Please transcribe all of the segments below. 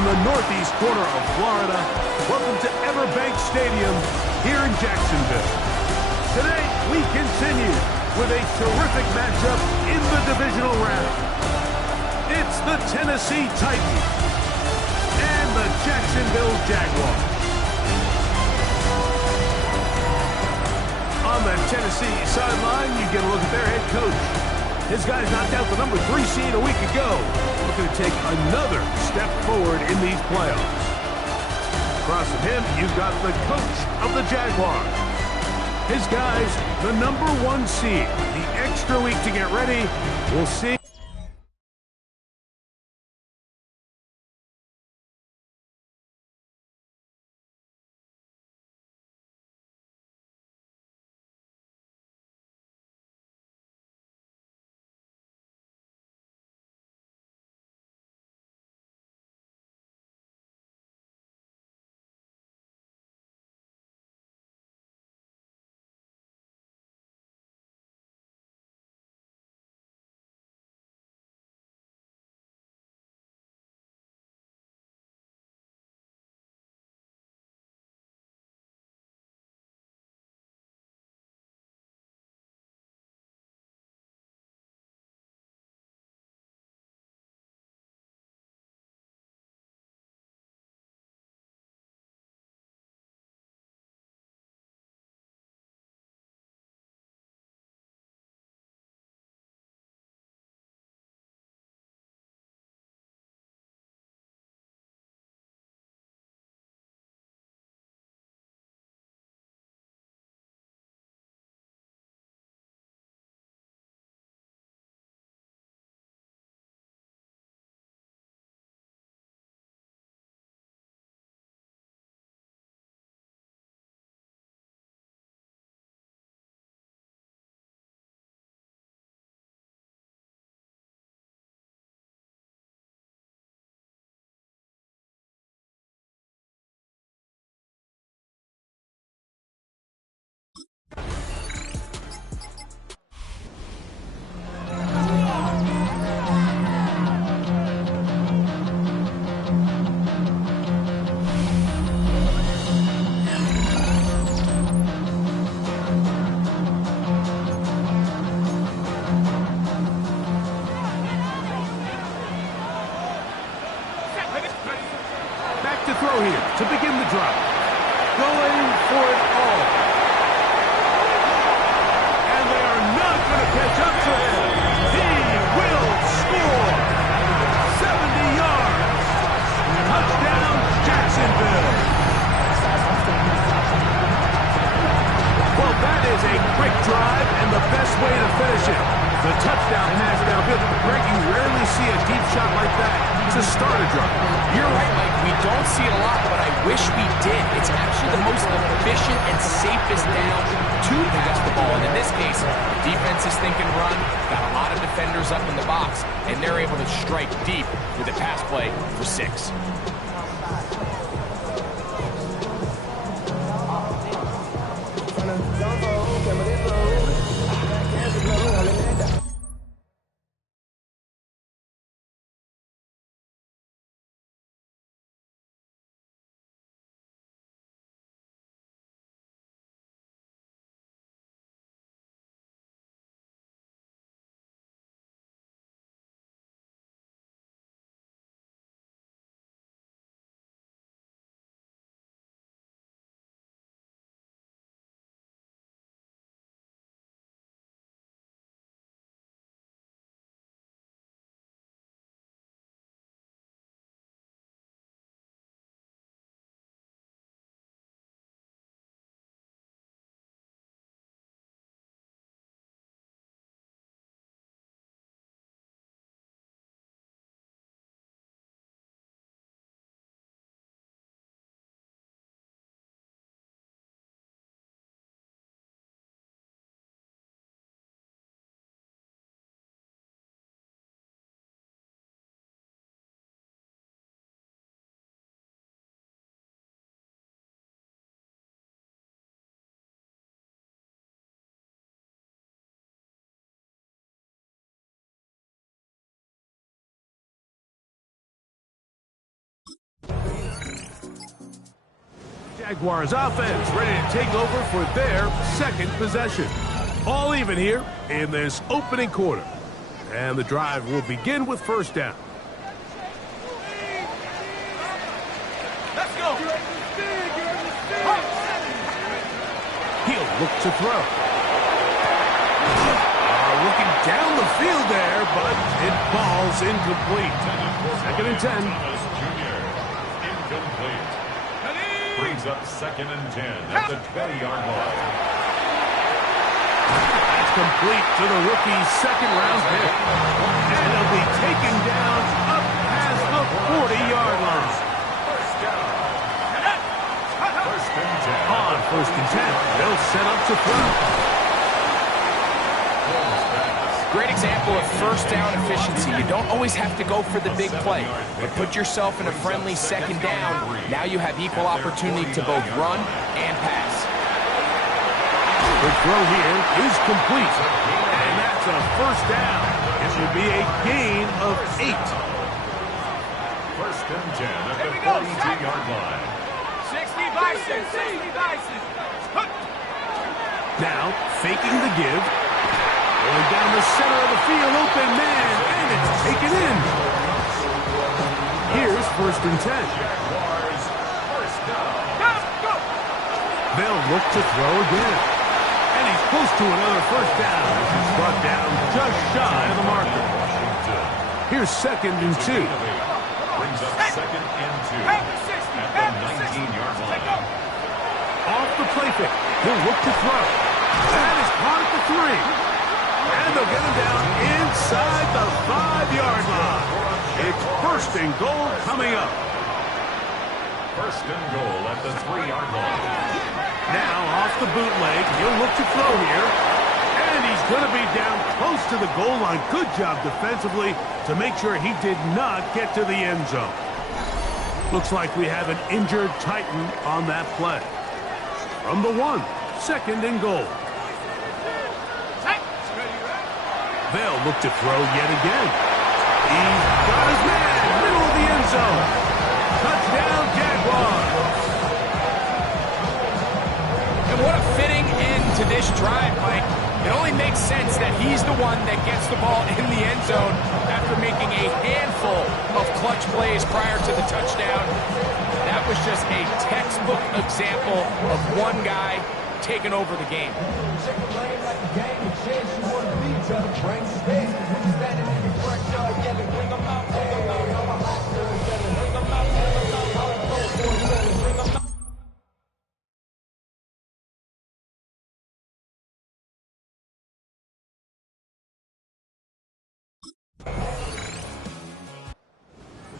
in the northeast corner of Florida. Welcome to Everbank Stadium here in Jacksonville. Today, we continue with a terrific matchup in the divisional round. It's the Tennessee Titans and the Jacksonville Jaguars. On the Tennessee sideline, you get a look at their head coach. His guys knocked out the number 3 seed a week ago. Looking to take another step forward in these playoffs. Across from him, you've got the coach of the Jaguars. His guys, the number 1 seed. The extra week to get ready. We'll see. To throw here to begin the drive. Going for it all. And they are not going to catch up to him. He will score. 70 yards. Touchdown, Jacksonville. Well, that is a quick drive and the best way to finish it. The touchdown pass downfield. Greg, you rarely see a deep shot like that to start a drive. You're right, Mike. We don't see it a lot, but I wish we did. It's actually the most efficient and safest down to pass the ball. And in this case, the defense is thinking run, got a lot of defenders up in the box, and they're able to strike deep with a pass play for 6. Jaguars offense ready to take over for their second possession. All even here in this opening quarter. And the drive will begin with first down. Let's go. He'll look to throw. Looking down the field there, but it falls incomplete. Second and 10. Incomplete. Brings up second and 10 at the 20-yard line. That's complete to the rookie's second-round pick. And he'll be taken down up past the 40-yard line. First down. First and 10. On first and 10, they'll set up to throw. Great example of first down efficiency. You don't always have to go for the big play, but put yourself in a friendly second down. Now you have equal opportunity to both run and pass. The throw here is complete, and that's a first down. It will be a gain of 8. First and 10 at the 42-yard line. 60 Bison, 60 Bison. Now, faking the give. Going down the center of the field, open man, and it's taken in. Here's first and 10. Jaguars, first down. Go. They'll look to throw again. And he's close to another first down. He's brought down just shy of the marker. Here's second and 2. Brings up second and 2 at the 19-yard line. Off the play fake. He'll look to throw. That is caught at the 3. And they'll get him down inside the 5-yard line. It's first and goal coming up. First and goal at the 3-yard line. Now off the bootleg, he'll look to throw here. And he's going to be down close to the goal line. Good job defensively to make sure he did not get to the end zone. Looks like we have an injured Titan on that play. From the 1, second and goal. They'll look to throw yet again. He's got his man, middle of the end zone. Touchdown, Jaguars. And what a fitting end to this drive, Mike. It only makes sense that he's the one that gets the ball in the end zone after making a handful of clutch plays prior to the touchdown. That was just a textbook example of one guy taking over the game.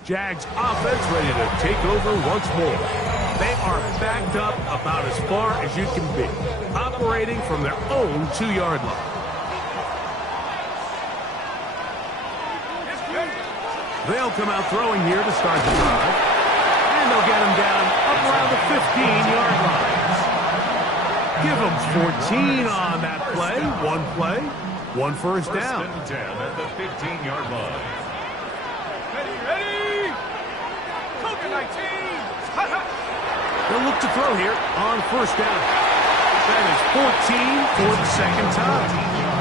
Jags offense ready to take over once more. They are backed up about as far as you can be, operating from their own 2-yard line. They'll come out throwing here to start the drive, and they'll get him down up around the 15-yard line. Give them 14 on that play, one first down. First and 10 at the 15-yard line. Ready. Cougar 19. They'll look to throw here on first down. That is 14 for the second time.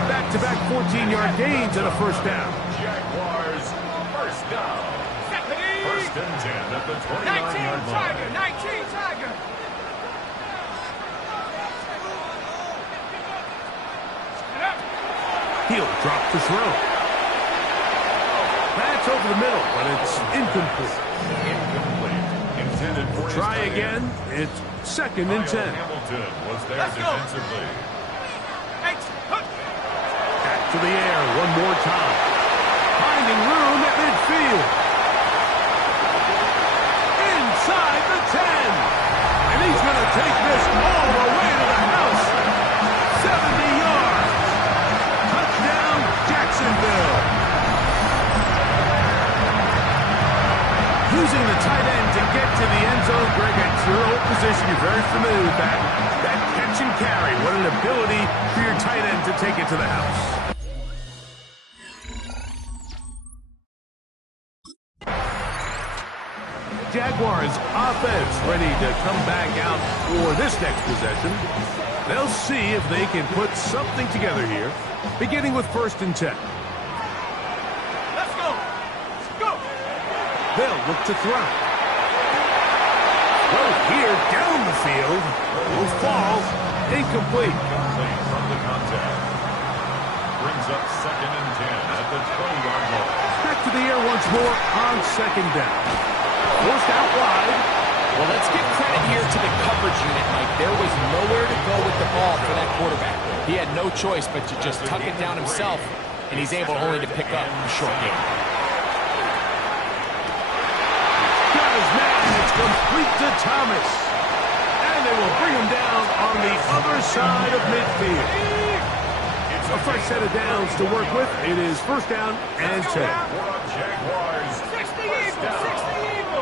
Back-to-back 14-yard gains and a first down. Jaguars, first down. First and 10 at the 29-yard line. 19 Tiger. He'll drop to throw. That's over the middle, but it's incomplete. Incomplete. Intended for Try again. It's second and 10. Hamilton was there defensively. Back to the air one more time. Finding room at midfield. Inside the 10. And he's going to take this all the way to the house. 70 yards. Touchdown, Jacksonville. Using the tight end to get to the end zone, Greg, at your old position, you're very familiar with that. That catch and carry, what an ability for your tight end to take it to the house. Jaguars offense ready to come back out for this next possession. They'll see if they can put something together here, beginning with 1st and 10. Let's go. Go. They'll look to throw. Throw here down the field. Will fall. Incomplete. Incomplete from the contact. Brings up 2nd and 10 at the 20-yard line. Back to the air once more on 2nd down. Forced out wide. Well, let's give credit here to the coverage unit, Mike. There was nowhere to go with the ball for that quarterback. He had no choice but to just tuck it down himself, and he's able only to pick up a short gain. Got his man. It's complete to Thomas. And they will bring him down on the other side of midfield. A fresh set of downs to work with. It is 1st down and 10. Jaguars. 60 Eagle. 60 Eagle.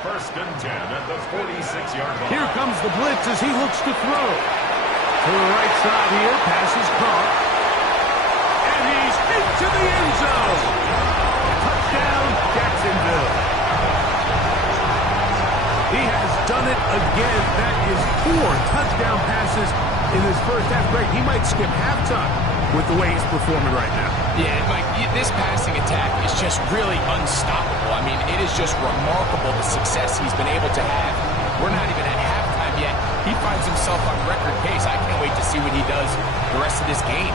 1st and 10 at the 46-yard line. Here comes the blitz as he looks to throw. To the right side here, pass is caught. And he's into the end zone. Touchdown, Jacksonville. He has done it again. That is 4 touchdown passes in his first half break. He might skip halftime with the way he's performing right now. Yeah, Mike, this passing attack is just really unstoppable. I mean, it is just remarkable the success he's been able to have. We're not even at halftime yet. He finds himself on record pace. I can't wait to see what he does the rest of this game.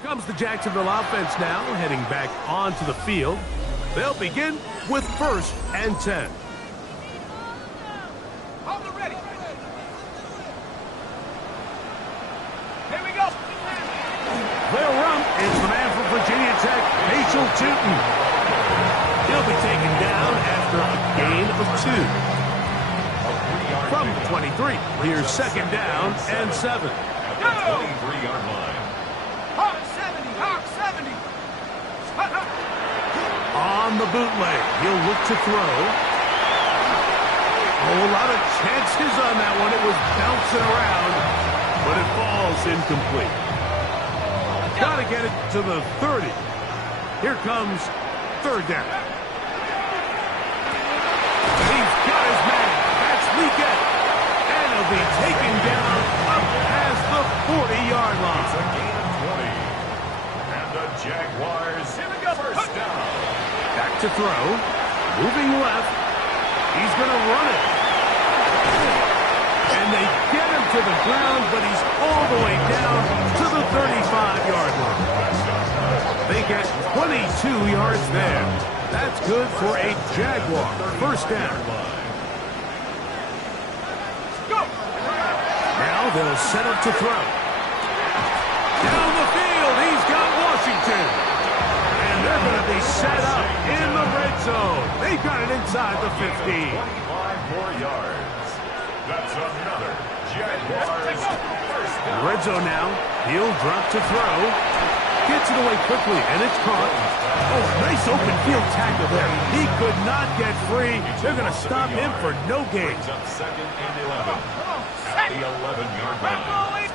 Comes the Jacksonville offense now, heading back onto the field. They'll begin with 1st and 10. Hold it ready. Here we go. They'll run. It's the man from Virginia Tech, Rachel Tootin. He'll be taken down after a gain of 2. From 23, here's 2nd down and 7. At the 23-yard line. Hawk 70. Hawk 70. On the bootleg, he'll look to throw. Oh, a lot of chances on that one. It was bouncing around, but it falls incomplete. Got to get it to the 30. Here comes 3rd down. He's got his man. That's Leggett. And he'll be taken down up past the 40-yard line. It's a gain of 20. And the Jaguars, here we go, 1st down. Back to throw. Moving left. He's going to run it. And they get him to the ground, but he's all the way down to the 35-yard line. They get 22 yards there. That's good for a Jaguar. 1st down. Now they'll set up to throw. Down the field, he's got Washington. And they're going to be set up in the red zone. They've got it inside the 15. 25 more yards. That's another Jaguars 1st down. Red zone now. He'll drop to throw. Gets it away quickly, and it's caught. Oh, nice open field tackle there. He could not get free. They're going to stop him for no gain. Brings up 2nd and 11 at the 11-yard line.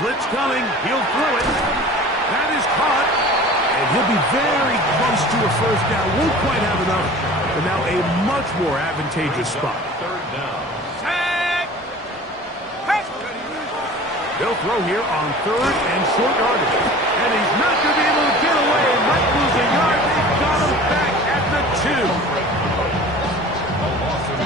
Blitz coming. He'll throw it. That is caught. And he'll be very close to a 1st down. Won't quite have enough. But now a much more advantageous spot. 3rd down. They'll throw here on 3rd and short yardage. And he's not going to be able to get away. Might lose a yard. They've got him back at the 2. A loss of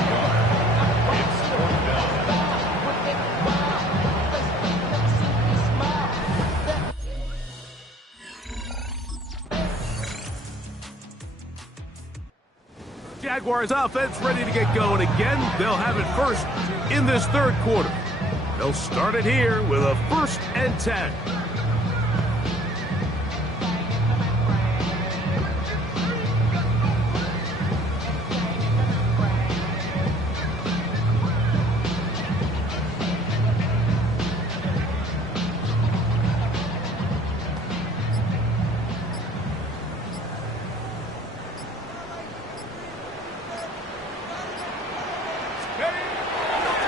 Jaguars offense ready to get going again. They'll have it first in this third quarter. They'll start it here with a 1st and 10.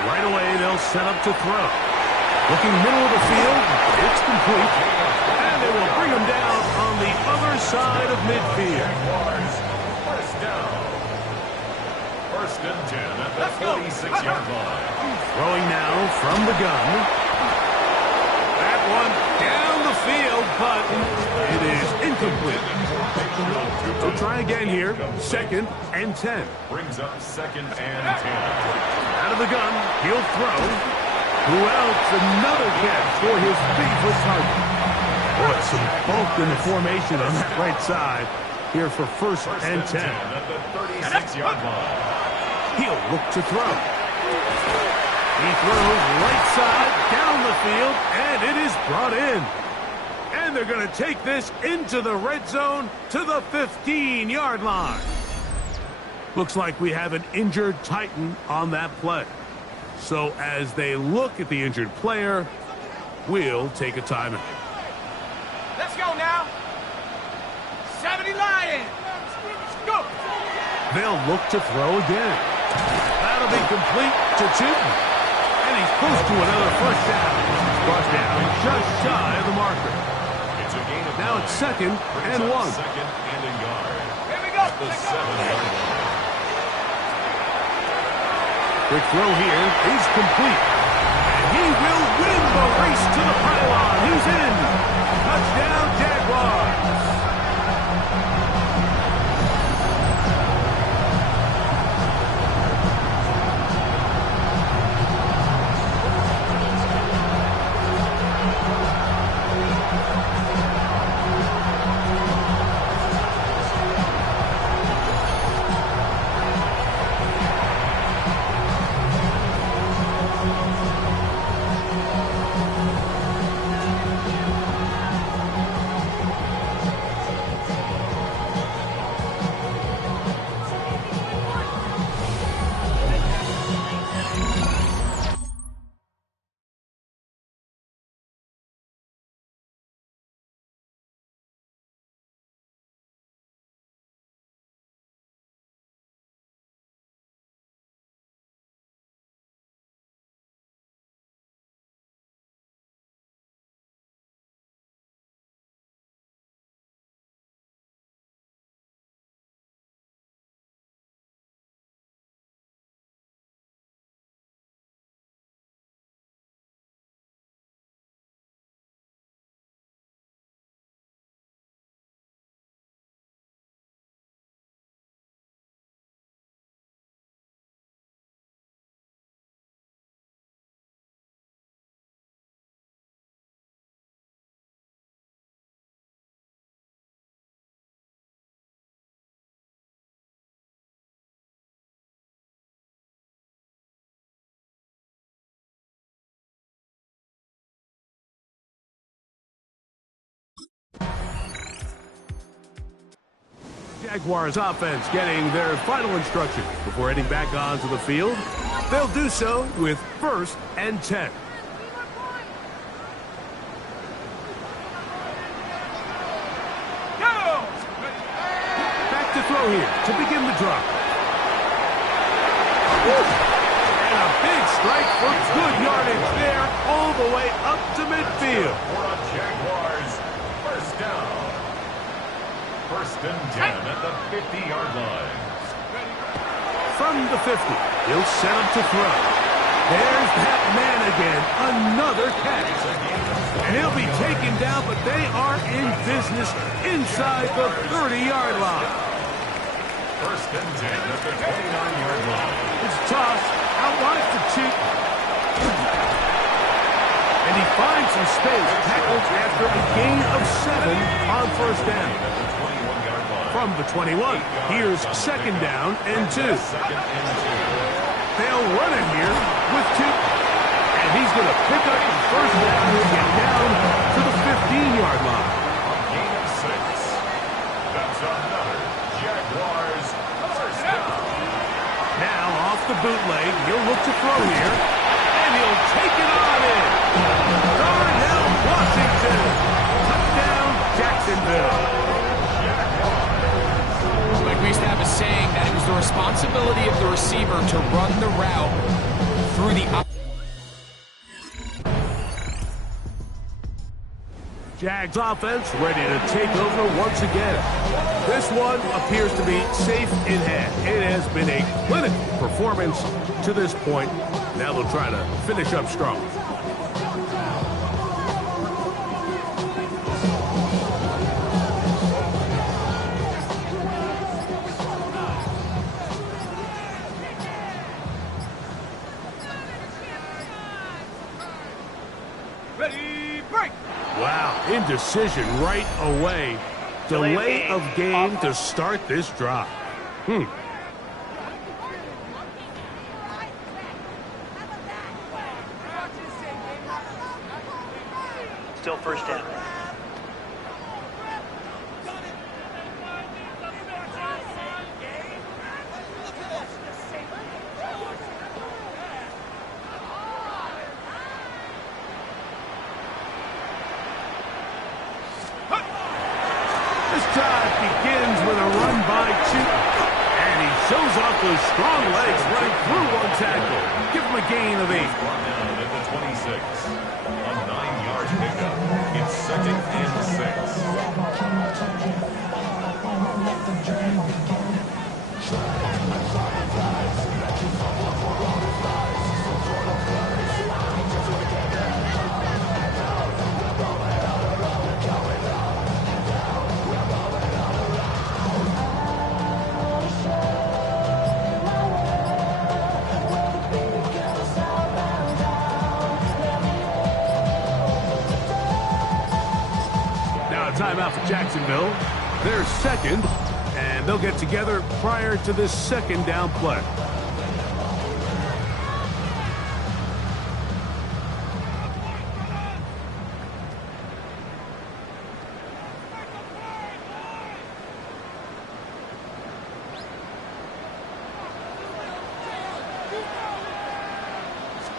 Right away, they'll set up to throw. Looking middle of the field, it's complete. And they will bring him down on the other side of midfield. First down. 1st and 10 at the 46-yard line. Throwing now from the gun. That one down the field, but it is incomplete. So try again here. 2nd and 10. Brings up 2nd and 10. Out of the gun, he'll throw. Who else? Another catch for his favorite target. Boy, some bulk in the formation on that right side here for 1st and 10. At the 36-yard line. He'll look to throw. He throws right side down the field, and it is brought in. And they're going to take this into the red zone to the 15-yard line. Looks like we have an injured Titan on that play. So as they look at the injured player, we'll take a timeout. Let's go now. 70 Lions. Go. They'll look to throw again. That'll be complete to Tootin. And he's close to another 1st down. Brought down just shy of the marker. It's a gain of Now it's 2nd and 1. 2nd and a yard. Here we go. The 7-yard line. Quick throw here is complete. And he will win the race to the pylon. He's in. Touchdown, Jaguars. Jaguars offense getting their final instructions before heading back onto the field. They'll do so with 1st and 10. Back to throw here to begin the drop. And a big strike for good yardage there all the way up to midfield. For a Jaguars 1st down. 1st and 10 at the 50-yard line. From the 50, he'll set up to throw. There's that man again, another catch. And he'll be taken down, but they are in business inside the 30-yard line. 1st and 10 at the 29-yard line. It's tossed out wide to Cheek. And he finds some space, tackled after a gain of 7 on 1st down. from the 21. Here's second down and 2. They'll run it here with 2. And he's going to pick up the first down and get down to the 15-yard line. Gain of 6. That's another Jaguars first down. Now off the bootleg, he'll look to throw here, and he'll take it on in. Darnell Washington. Touchdown, Jacksonville. Like we used to have a saying that it was the responsibility of the receiver to run the route through the... Jags offense ready to take over once again. This one appears to be safe in hand. It has been a clinical performance to this point. Now they'll try to finish up strong. Ready, break! Wow, indecision right away. Delay of game to start this drive. Still first down. This drive begins with a run by Chute. And he shows off those strong legs running through one tackle. Give him a gain of 8. Brought down at the 26. A 9-yard pickup. It's second and Timeout for Jacksonville. They're second, and they'll get together prior to this second down play.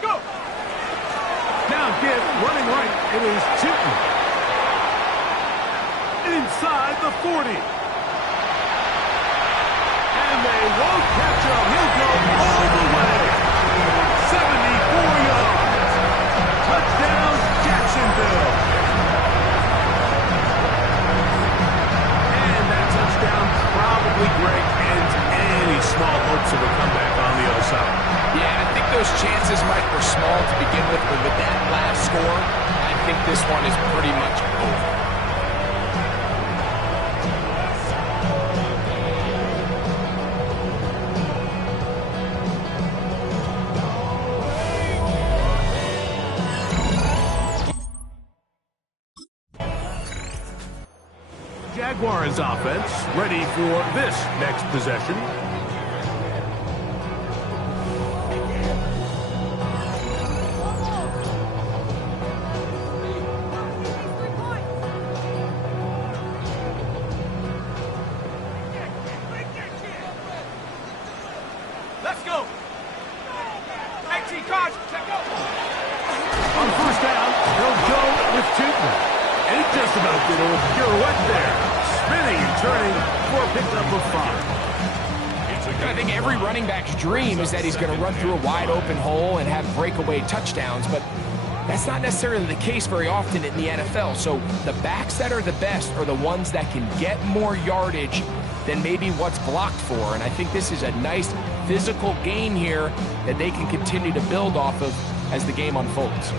Go! Now get running right. It is Chute. Inside the 40. And they won't catch him. He'll go all the way. 74 yards. Touchdown, Jacksonville. And that touchdown probably, Greg, ends any small hopes of a comeback on the other side. Yeah, I think those chances, Mike, were small to begin with, but with that last score, I think this one is pretty much over. Jaguars offense ready for this next possession. Let's go! 18 cards, check go! On first down, they'll go with Chute. And he just about did a pirouette there. Spinning and turning for a pickup of 5. I think every running back's dream is that he's going to run through a wide open hole and have breakaway touchdowns, but that's not necessarily the case very often in the NFL. So the backs that are the best are the ones that can get more yardage than maybe what's blocked for. And I think this is a nice physical gain here that they can continue to build off of as the game unfolds.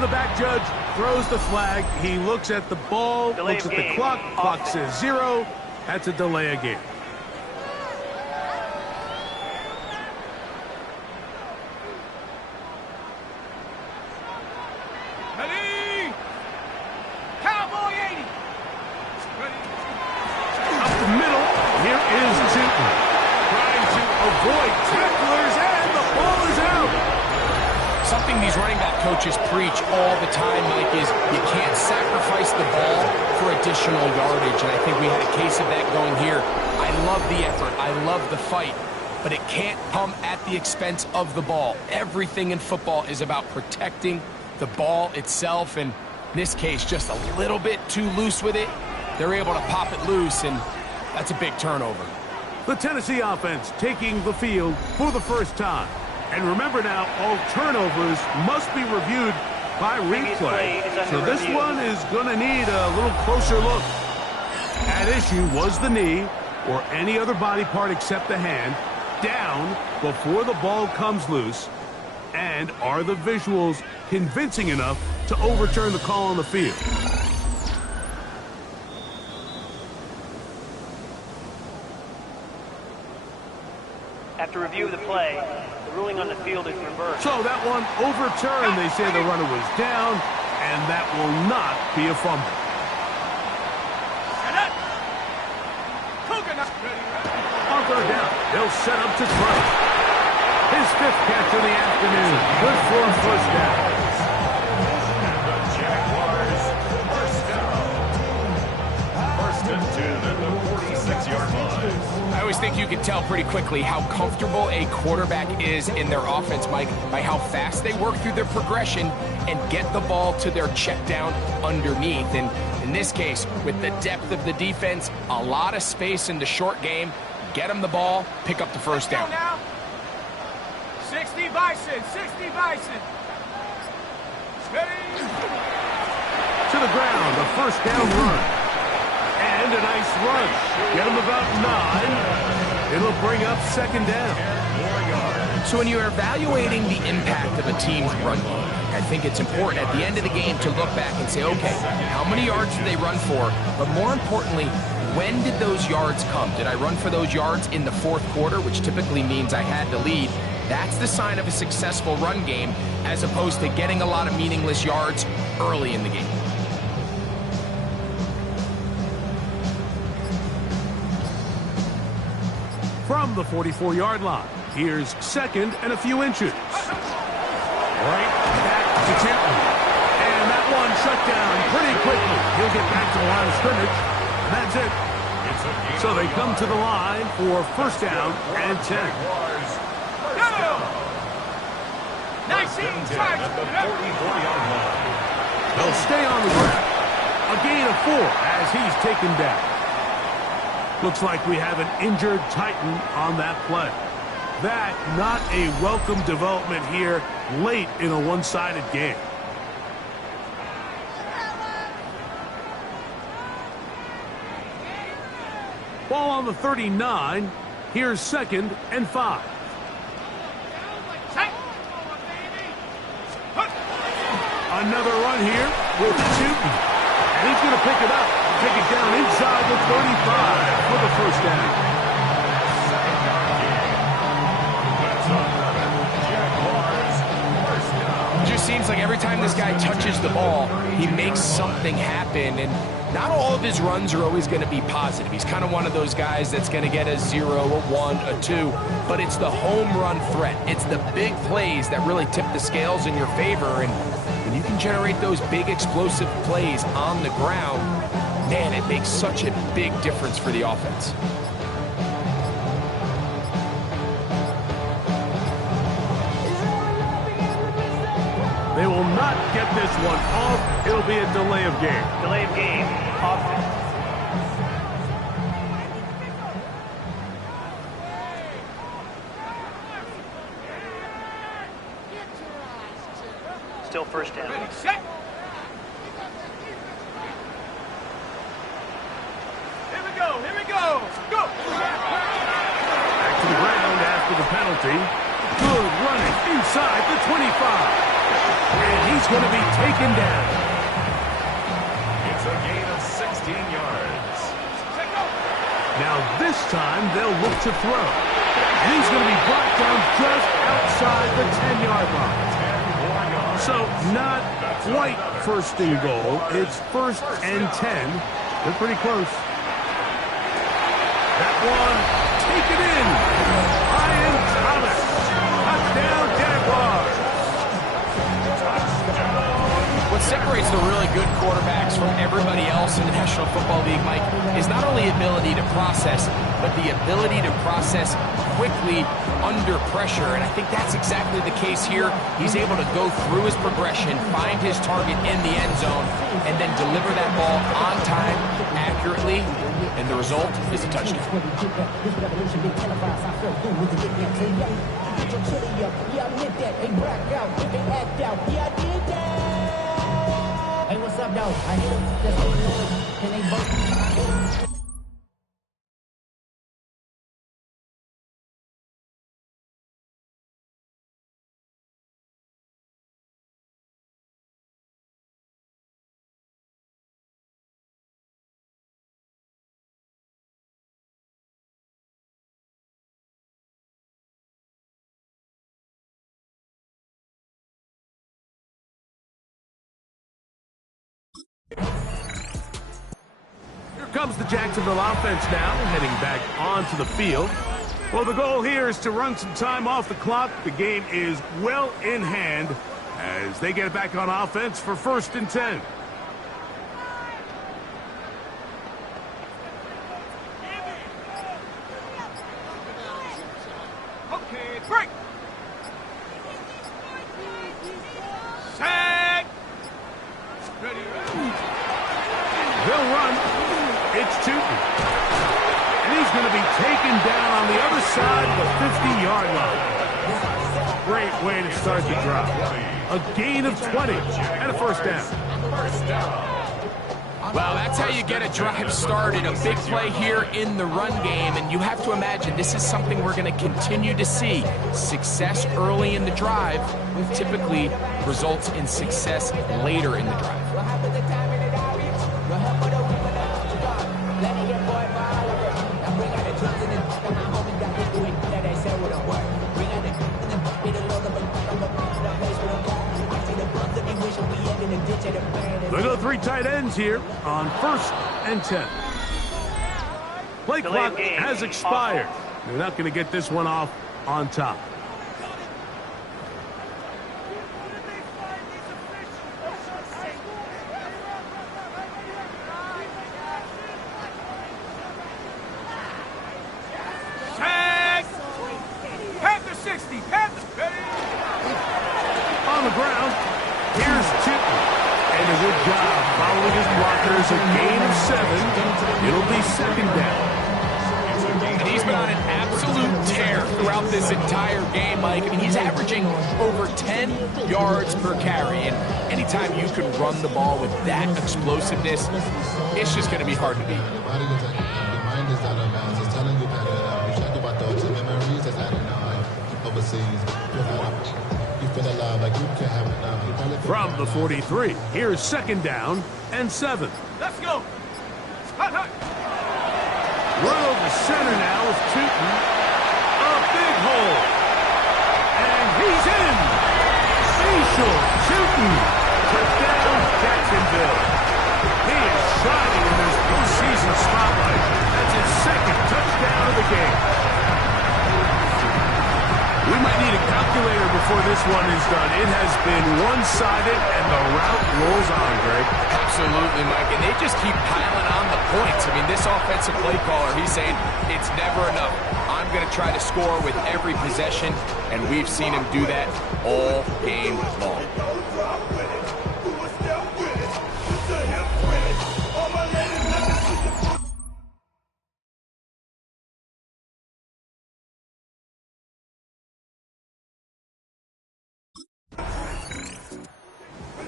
The back judge throws the flag. He looks at the ball, looks at the clock. Clock says 0. That's a delay of game. these running back coaches preach all the time, Mike, is you can't sacrifice the ball for additional yardage, and I think we had a case of that going here. I love the effort. I love the fight, but it can't come at the expense of the ball. Everything in football is about protecting the ball itself, and in this case, just a little bit too loose with it. They're able to pop it loose, and that's a big turnover. The Tennessee offense taking the field for the first time. And remember now, all turnovers must be reviewed by replay. So this one is going to need a little closer look. At issue was the knee, or any other body part except the hand, down before the ball comes loose. And are the visuals convincing enough to overturn the call on the field? After review of the play, the ruling on the field is reversed. So that one overturned. They say the runner was down, and that will not be a fumble. On third down, they'll set up to throw. His fifth catch of the afternoon. Good for a first down. And the Jaguars, first down. First and 10 at the 46-yard line. I always think you can tell pretty quickly how comfortable a quarterback is in their offense, Mike, by how fast they work through their progression and get the ball to their check down underneath. And in this case, with the depth of the defense, a lot of space in the short game, get them the ball, pick up the first down. 60 Bison, 60 Bison. Steady. To the ground, a first down run. And a nice run. Get him about 9. It'll bring up second down. So when you're evaluating the impact of a team's run game, I think it's important at the end of the game to look back and say, okay, how many yards did they run for? But more importantly, when did those yards come? Did I run for those yards in the fourth quarter, which typically means I had to lead? That's the sign of a successful run game, as opposed to getting a lot of meaningless yards early in the game. From the 44-yard line, here's second and a few inches. Right back to Chapman. And that one shut down pretty quickly. He'll get back to the line of scrimmage. That's it. So they come to the line for first down and 10. 19 tries. They'll stay on the ground. A gain of 4 as he's taken down. Looks like we have an injured Titan on that play. That not a welcome development here late in a one-sided game. Ball on the 39. Here's second and 5. Another run here with Newton. And he's going to pick it up. Take it down inside the 35 for the first down. It just seems like every time this guy touches the ball, he makes something happen. And not all of his runs are always going to be positive. He's kind of one of those guys that's going to get a 0, a 1, a 2. But it's the home run threat. It's the big plays that really tip the scales in your favor. And when you can generate those big explosive plays on the ground, man, it makes such a big difference for the offense. They will not get this one off. It'll be a delay of game. Delay of game. Offense. Still first down. Ready, set. Here we go, here we go. Go. Back to the ground after the penalty. Good running inside the 25. And he's going to be taken down. It's a gain of 16 yards. Now this time they'll look to throw. And he's going to be brought down just outside the 10-yard line. So not quite first and goal. It's first and 10. They're pretty close. That one, take it in. Ryan Thomas. Touchdown, Jaguars. separates the really good quarterbacks from everybody else in the National Football League, Mike, is not only ability to process, but the ability to process quickly under pressure. And I think that's exactly the case here. He's able to go through his progression, find his target in the end zone, and then deliver that ball on time, accurately, and the result is a touchdown. Hey, what's up, though? I hit him. That's what it is. Can they both? Here comes the Jacksonville offense now, heading back onto the field. Well, the goal here is to run some time off the clock. The game is well in hand as they get back on offense for 1st and 10. Okay, break. Set. Ready. They'll run. It's Tootin. And he's going to be taken down on the other side of the 50-yard line. Great way to start the drive. A gain of 20 and a 1st down. First down. Well, that's how you get a drive started. A big play here in the run game, and you have to imagine this is something we're going to continue to see. Success early in the drive typically results in success later in the drive. They go 3 tight ends here on 1st and 10. Play clock has expired. They're not going to get this one off on top. Tag. Panther 60. Panther. Ready. On the ground, here's Tootin. And a good job following his blockers. A gain of 7. It'll be 2nd down. And he's been on an absolute tear throughout this entire game, Mike. I mean, he's averaging over 10 yards per carry. And anytime you can run the ball with that explosiveness, it's just going to be hard to beat. From the 43, here's 2nd down and 7. Let's go. Hut, hut. Run over center now with Tootin. A big hole. And he's in. Facial Tootin. Touchdown, Jacksonville. He is shining in this postseason spotlight. That's his 2nd touchdown of the game. We might need a calculator before this one is done. It has been one-sided, and the route rolls on, Greg. Absolutely, Mike. And they just keep piling on the points. I mean, this offensive play caller, he's saying it's never enough. I'm going to try to score with every possession, and we've seen him do that all game long.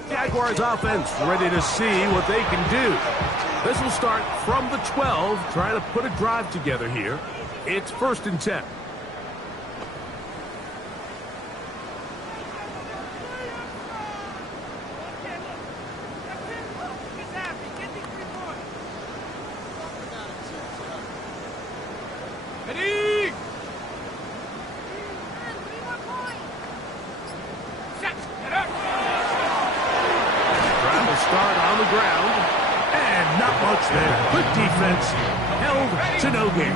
Jaguars offense ready to see what they can do. This will start from the 12, trying to put a drive together here. It's 1st and 10. Ready. Set. Get up. Drive will start on the ground. And not much there. Good defense. Held to no gain.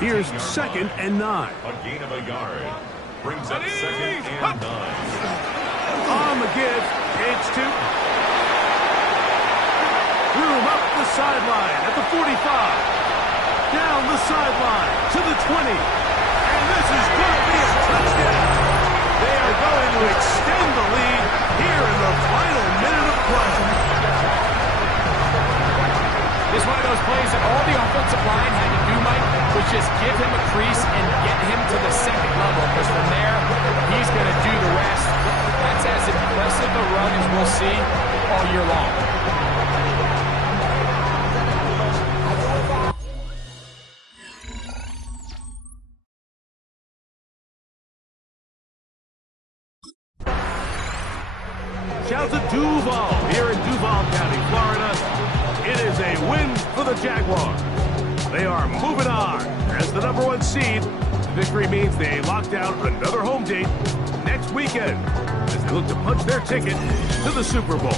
Here's 2nd and 9. A gain of a yard. Brings up 2nd and 9. On the give, Page 2. Threw him up the sideline at the 45. Down the sideline to the 20. And this is going to be a touchdown. They are going to extend the lead here in the final minute of play. This is one of those plays that all the offensive line had to do, Mike, was just give him a crease and get him to the second level, because from there, he's going to do the rest. That's as impressive a run as we'll see all year long. Shout to Duval here in Duval County, Florida. It is a win for the Jaguars. They are moving on as the #1 seed. The victory means they locked down another home date next weekend as they look to punch their ticket to the Super Bowl.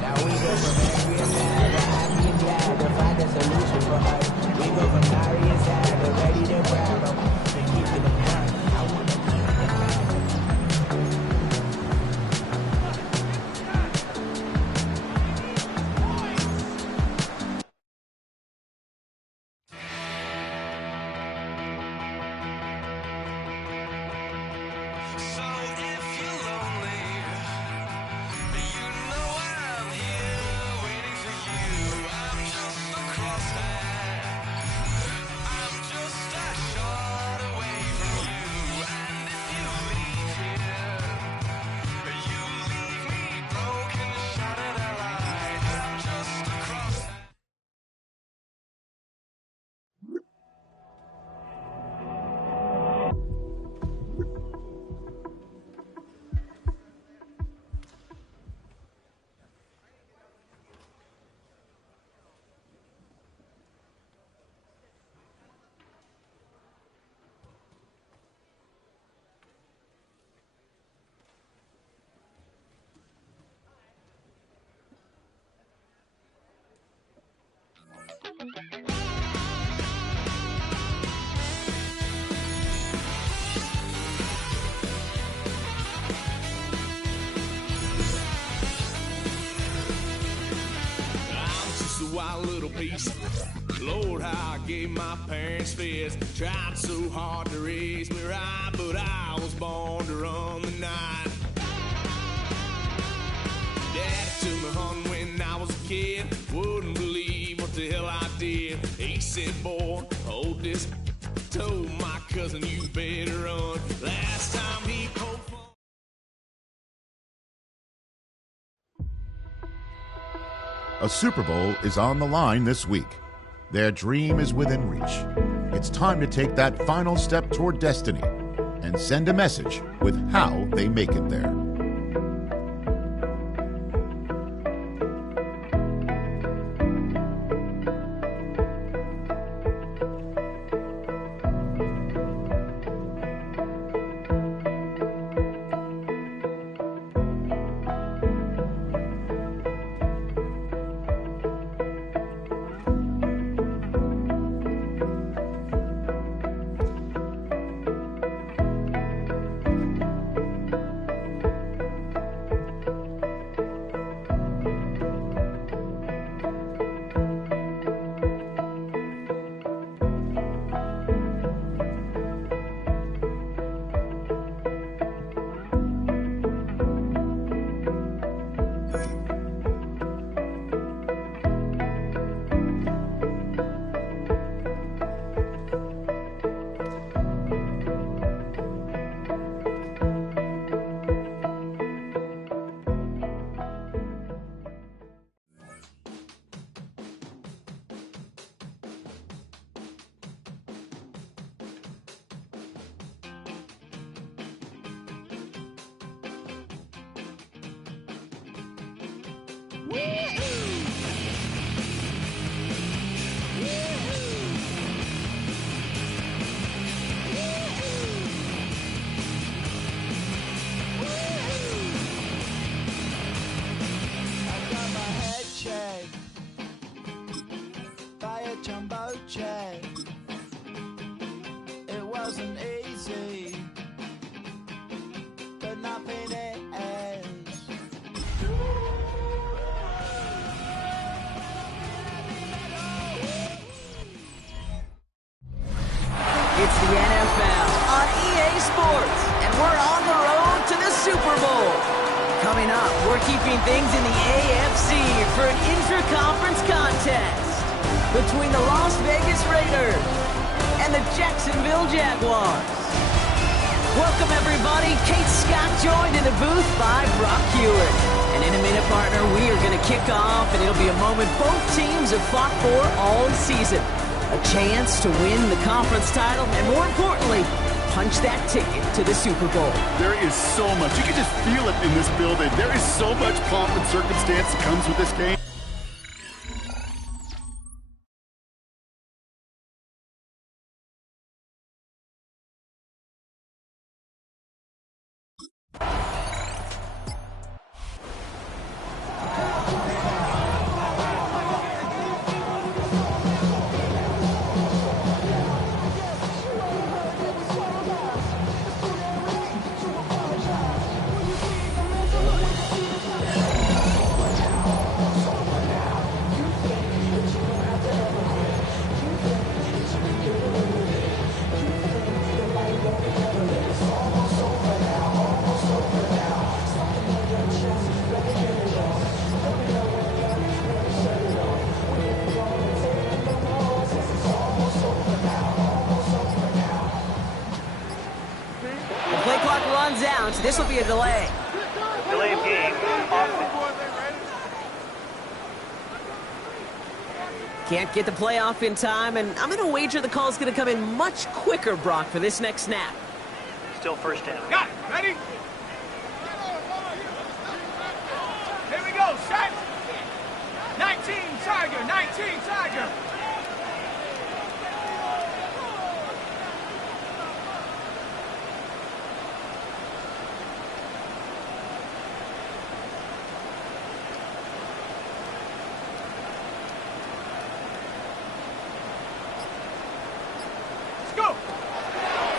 Now we go from angry and mad to happy and glad to find a solution for us. We go from sorry and sad to ready to grab them and keep it in front. I want to keep it in front. Wild little piece. Lord, how I gave my parents fits. Tried so hard to raise me right, but I was born to run the night. Daddy took me hunting when I was a kid. Wouldn't believe what the hell I did. He said, boy, hold this. Told my cousin, you better run. Last time he poked fun. A Super Bowl is on the line this week. Their dream is within reach. It's time to take that final step toward destiny and send a message with how they make it there. It's the NFL on EA Sports, and we're on the road to the Super Bowl. Coming up, we're keeping things in the AFC for an intra-conference contest between the Las Vegas Raiders and the Jacksonville Jaguars. Welcome, everybody. Kate Scott joined in the booth by Brock Hewitt. And in a minute, partner, we are going to kick off, and it'll be a moment both teams have fought for all season. A chance to win the conference title, and more importantly, punch that ticket to the Super Bowl. There is so much. You can just feel it in this building. There is so much pomp and circumstance that comes with this game. So this will be a delay. Delay of game. Can't get the play off in time, and I'm going to wager the call's going to come in much quicker, Brock, for this next snap. Still first down. Got it. Ready? Here we go. Set. 19 Tiger. 19 Tiger.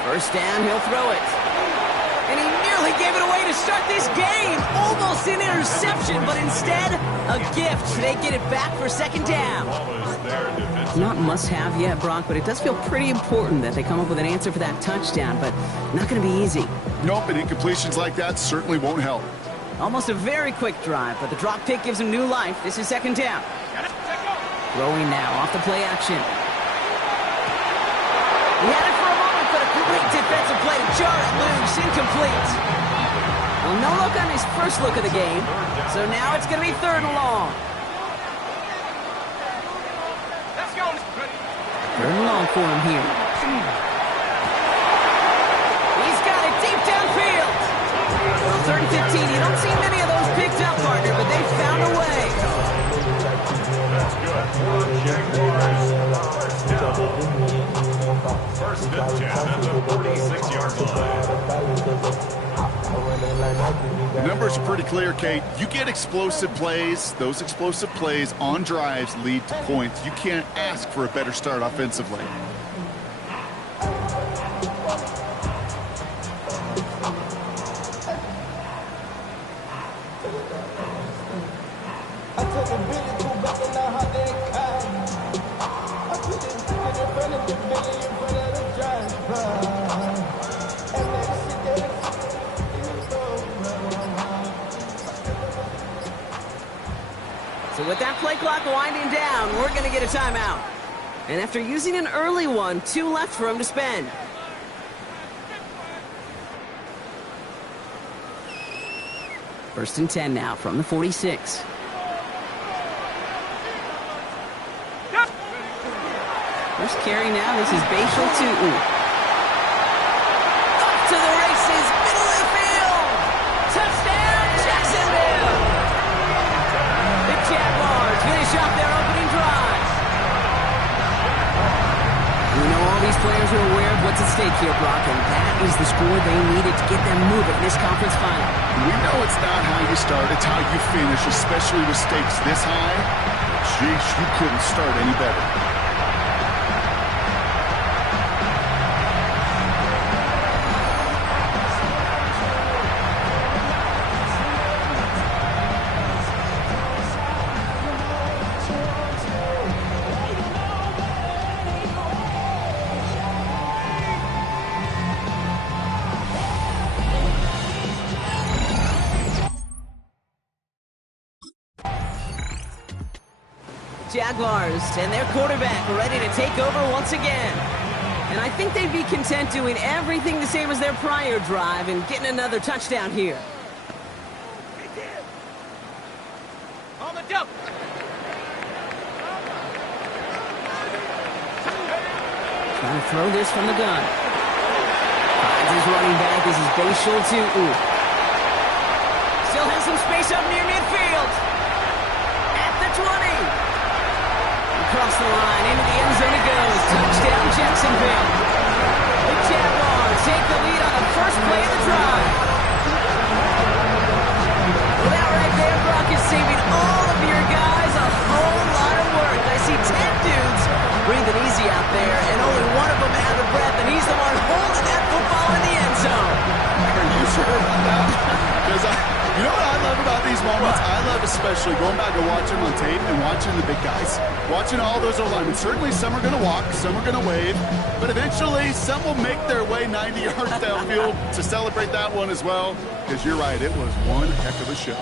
First down, he'll throw it. And he nearly gave it away to start this game. Almost an interception, but instead, a gift. They get it back for second down. Not must-have yet, Brock, but it does feel pretty important that they come up with an answer for that touchdown, but not going to be easy. Nope, and incompletions like that certainly won't help. Almost a very quick drive, but the drop pick gives him new life. This is second down. Throwing now off the play action. He had it for a moment, but a great defensive play to jar it loose. Incomplete. Well, no look on his first look of the game, so now it's going to be third and long. Let's go. Third and long for him here. He's got it deep downfield. Well, third and 15. You don't see many of those picked up, partner, but they found a way. That's good. Jaguars, first down. First and 10 at the 46-yard line. The numbers are pretty clear, Kate. You get explosive plays. Those explosive plays on drives lead to points. You can't ask for a better start offensively. So with that play clock winding down, we're going to get a timeout. And after using an early one, 2 left for him to spend. First and 10 now from the 46. First carry now, this is Bashal Tootin. Up to the races, middle of the field. Touchdown, Jacksonville. The Jaguars finish off their opening drive. We know all these players are aware of what's at stake here, Brock, and that is the score they needed to get them moving in this conference final. We know it's not how you start, it's how you finish, especially with stakes this high. Jeez, you couldn't start any better. Jaguars and their quarterback ready to take over once again. And I think they'd be content doing everything the same as their prior drive and getting another touchdown here. On the double. Trying to throw this from the gun. Finds his running back. This is Bashul too. Still has some space up near midfield. At the 20. Across the line, into the end zone he goes. Touchdown, Jacksonville. The Jaguars take the lead on the first play of the drive. Well, that right there, Brock, is saving all of your guys a whole lot of work. I see 10 dudes breathing easy out there, and only one of them out of breath, and he's the one holding that football in the end zone. Are you sure about that? Because you know what I love about these moments? I love especially going back and watching on tape and watching the big guys. Watching all those O-linemen. Certainly some are going to walk, some are going to wave, but eventually some will make their way 90 yards downfield to celebrate that one as well. Because you're right, it was one heck of a show.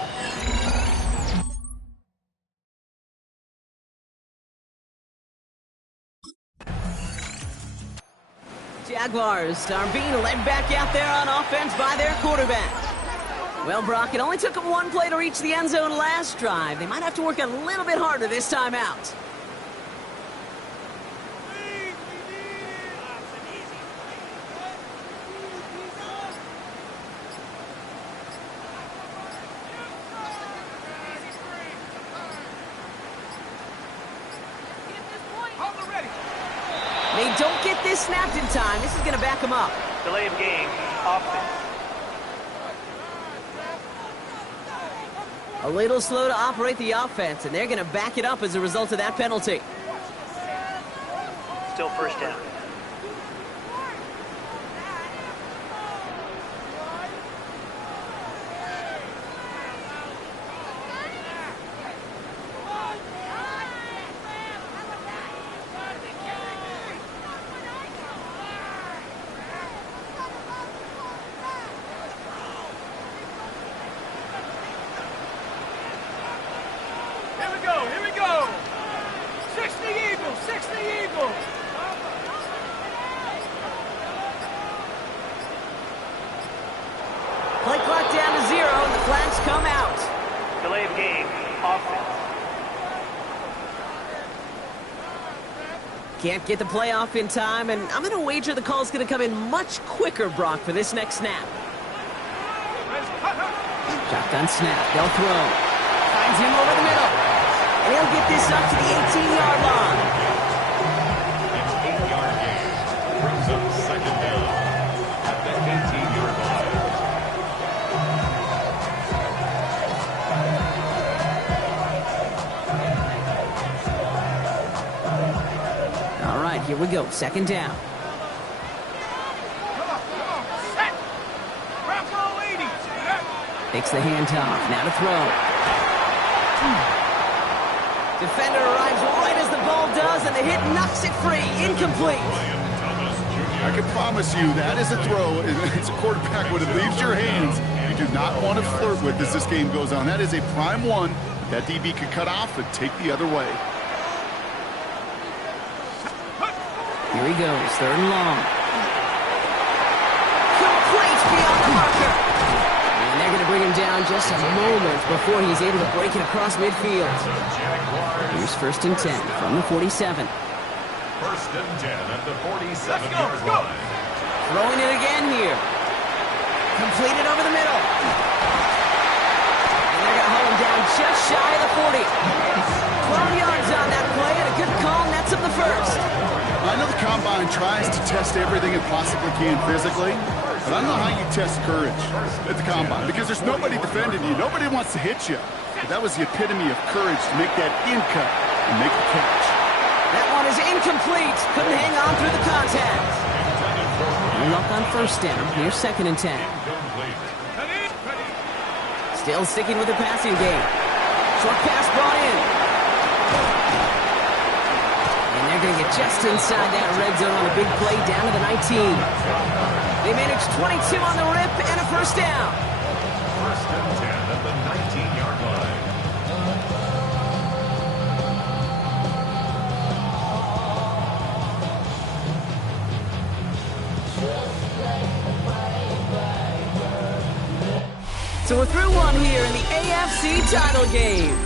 Jaguars are being led back out there on offense by their quarterback. Well, Brock, it only took them one play to reach the end zone last drive. They might have to work a little bit harder this time out. They don't get this snapped in time. This is going to back them up. Delay of game. Offense. A little slow to operate the offense, and they're going to back it up as a result of that penalty. Still first down. Here we go. 60 Eagles, 60 Eagles. Play clock down to 0, and the flags come out. Delay of game. Offense. Can't get the play off in time, and I'm going to wager the call's going to come in much quicker, Brock, for this next snap. Shotgun snap. They'll throw. Finds him over the middle. And he'll get this up to the 18-yard line. It's 8-yard gain. Brings up second down at the 18-yard line. All right, here we go. Second down. Come on. Set. Rock roll 80. Takes the handoff. Now to throw. Defender arrives right as the ball does, and the hit knocks it free. Incomplete. I can promise you that is a throw, and it's a quarterback when it leaves your hands. You do not want to flirt with as this game goes on. That is a prime one that DB could cut off and take the other way. Here he goes, third and long. Complete beyond the marker. And they're going to bring him down just a moment before he's able to break it across midfield. Here's first and 10 from the 47. First and 10 at the 47-yard line. Throwing it again here. Completed over the middle. And they're going to hold him down just shy of the 40. 12 yards on that play, and a good call nets up the first. I know the Combine tries to test everything it possibly can physically, but I don't know how you test courage at the Combine, because there's nobody defending you. Nobody wants to hit you. But that was the epitome of courage to make that in cut and make the catch. That one is incomplete. Couldn't hang on through the contact. No luck on first down. Here's second and 10. Still sticking with the passing game. Short pass brought in. And they're going to get just inside that red zone on a big play down to the 19. They managed 22 on the rip and a first down. First and 10 at the 19-yard line. So we're through one here in the AFC title game.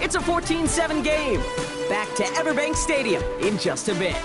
It's a 14-7 game. Back to Everbank Stadium in just a bit.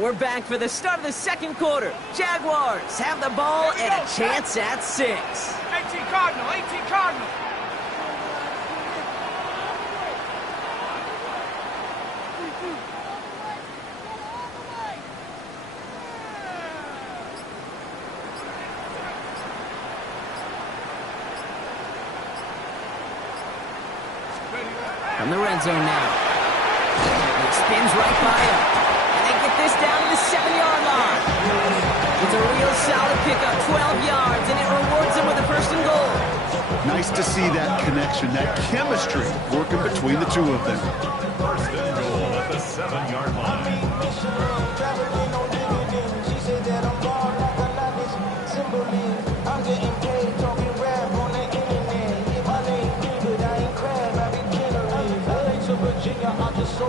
We're back for the start of the second quarter. Jaguars have the ball and a chance at 6. 18 Cardinal, 18 Cardinal. From the red zone now. It spins right by him. Get this down to the 7-yard line. It's a real solid pickup, 12 yards, and it rewards him with a first and goal. Nice to see that connection, that chemistry working between the two of them. First and goal at the 7-yard line.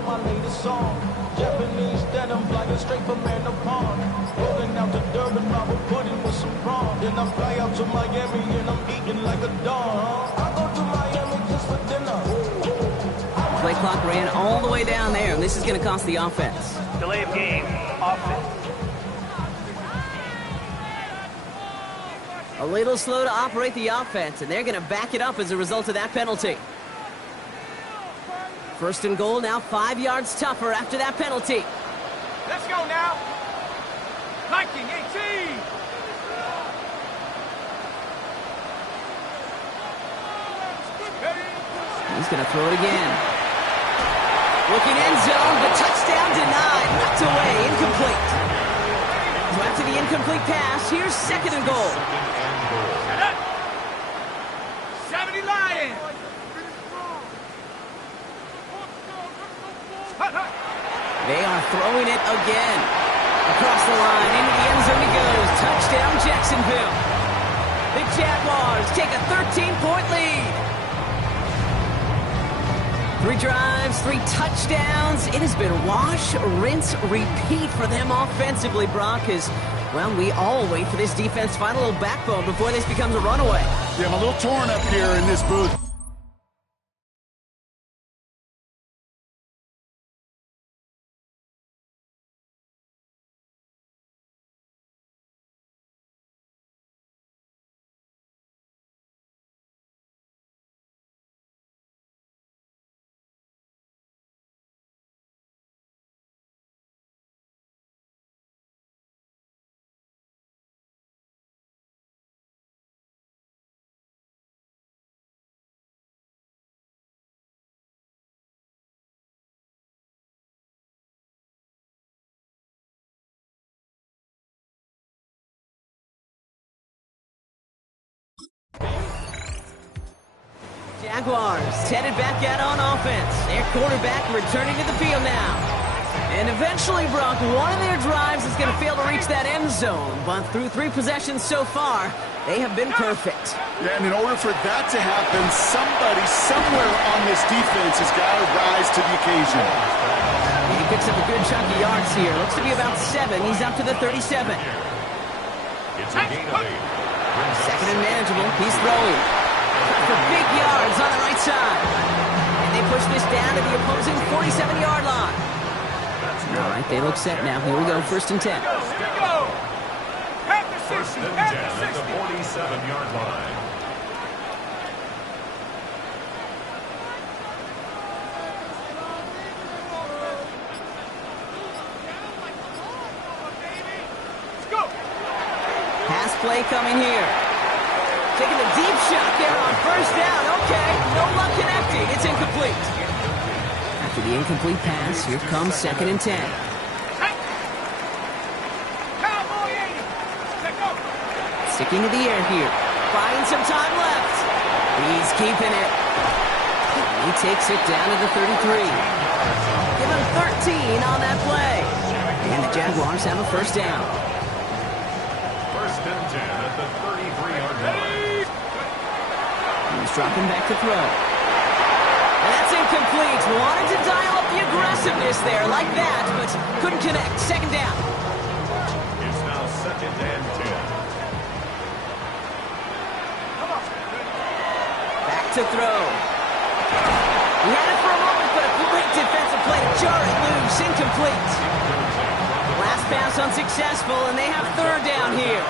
My latest song, Japanese denim, flying straight from Manapon. Rolling out to Durban, Bible pudding with some prawn. Then I fly out to Miami and I'm eating like a dog. I go to Miami just for dinner. Play clock ran all the way down there, and this is going to cost the offense. Delay of game, offense. A little slow to operate the offense, and they're going to back it up as a result of that penalty. First and goal, now 5 yards tougher after that penalty. Let's go now. Viking, 18. He's going to throw it again. Looking end zone, but touchdown denied. Knocked away, incomplete. So after the incomplete pass, here's second and goal. 70 Lions. They are throwing it again. Across the line, into the end zone he goes. Touchdown, Jacksonville. The Jaguars take a 13-point lead. 3 drives, 3 touchdowns. It has been wash, rinse, repeat for them offensively, Brock, as, well, we all wait for this defense to find a little backbone before this becomes a runaway. Yeah, I'm a little torn up here in this booth. Jaguars headed back out on offense. Their quarterback returning to the field now. And eventually, Brock, one of their drives is going to fail to reach that end zone. But through 3 possessions so far, they have been perfect. Yeah, and in order for that to happen, somebody somewhere on this defense has got to rise to the occasion. He picks up a good chunk of yards here. Looks to be about 7. He's up to the 37. It's a gain of 8. Second and manageable. He's throwing for big yards on the right side. And they push this down to the opposing 47-yard line. All right, they look set now. Here we go, first and 10. Here we go. Half the 60, First and half 10 the at the 60. 47-yard line. Pass play coming here. Taking a deep shot there on first down. Okay, no luck connecting. It's incomplete. After the incomplete pass, here comes second and 10. Sticking to the air here. Buying some time left. He's keeping it. He takes it down to the 33. Give him 13 on that play. And the Jaguars have a first down. First and 10 at the 33-yard line. He's dropping back to throw. And that's incomplete. Wanted to dial up the aggressiveness there like that, but couldn't connect. Second down. It's now second and 10. Back to throw. He had it for a moment, but a great defensive play to jar it loose. Incomplete. Last pass unsuccessful, and they have third down here.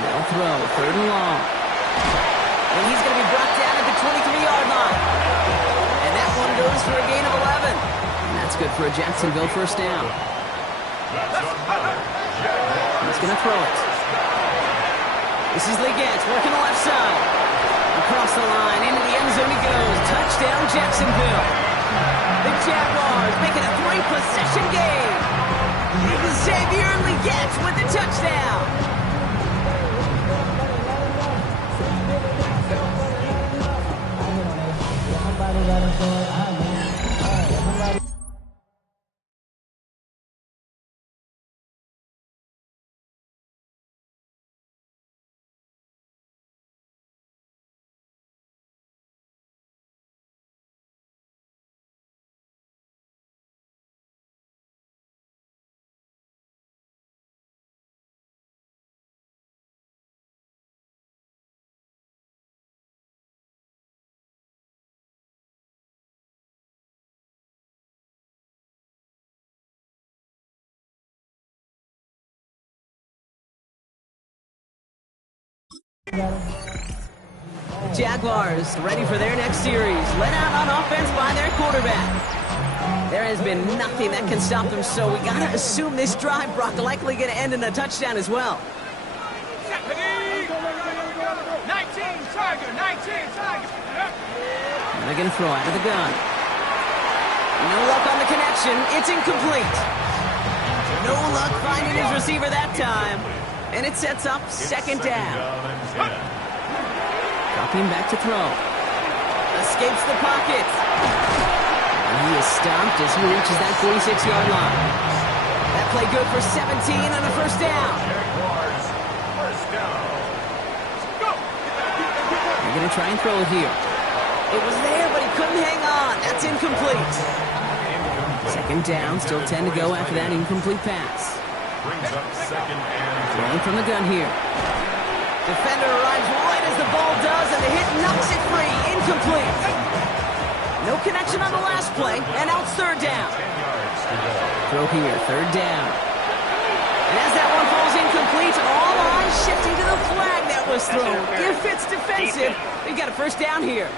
They'll throw, third and long. And he's going to be brought down at the 23-yard line. And that one goes for a gain of 11. And that's good for a Jacksonville first down. He's going to throw it. This is Liggett working the left side. Across the line, into the end zone he goes. Touchdown, Jacksonville. The Jaguars making a 3-possession game. Xavier Liggett with the touchdown. Jaguars ready for their next series. Let out on offense by their quarterback. There has been nothing that can stop them, so we got to assume this drive, Brock, likely going to end in a touchdown as well. 19, Tiger, 19, Tiger. They're going to throw out of the gun. No luck on the connection. It's incomplete. No luck finding his receiver that time. And it sets up second down. Dropping back to throw. Escapes the pocket. And he is stopped as he reaches that 46-yard line. That play good for 17 on a first down. They're going to try and throw it here. It was there, but he couldn't hang on. That's incomplete. Second down, still 10 to go after that incomplete pass. Throwing from the gun here. Defender arrives right as the ball does, and the hit knocks it free. Incomplete. No connection on the last play, and now it's third down. Throw here, third down. And as that one falls incomplete, all eyes shifting to the flag that was thrown. If it's defensive, they've got a first down here.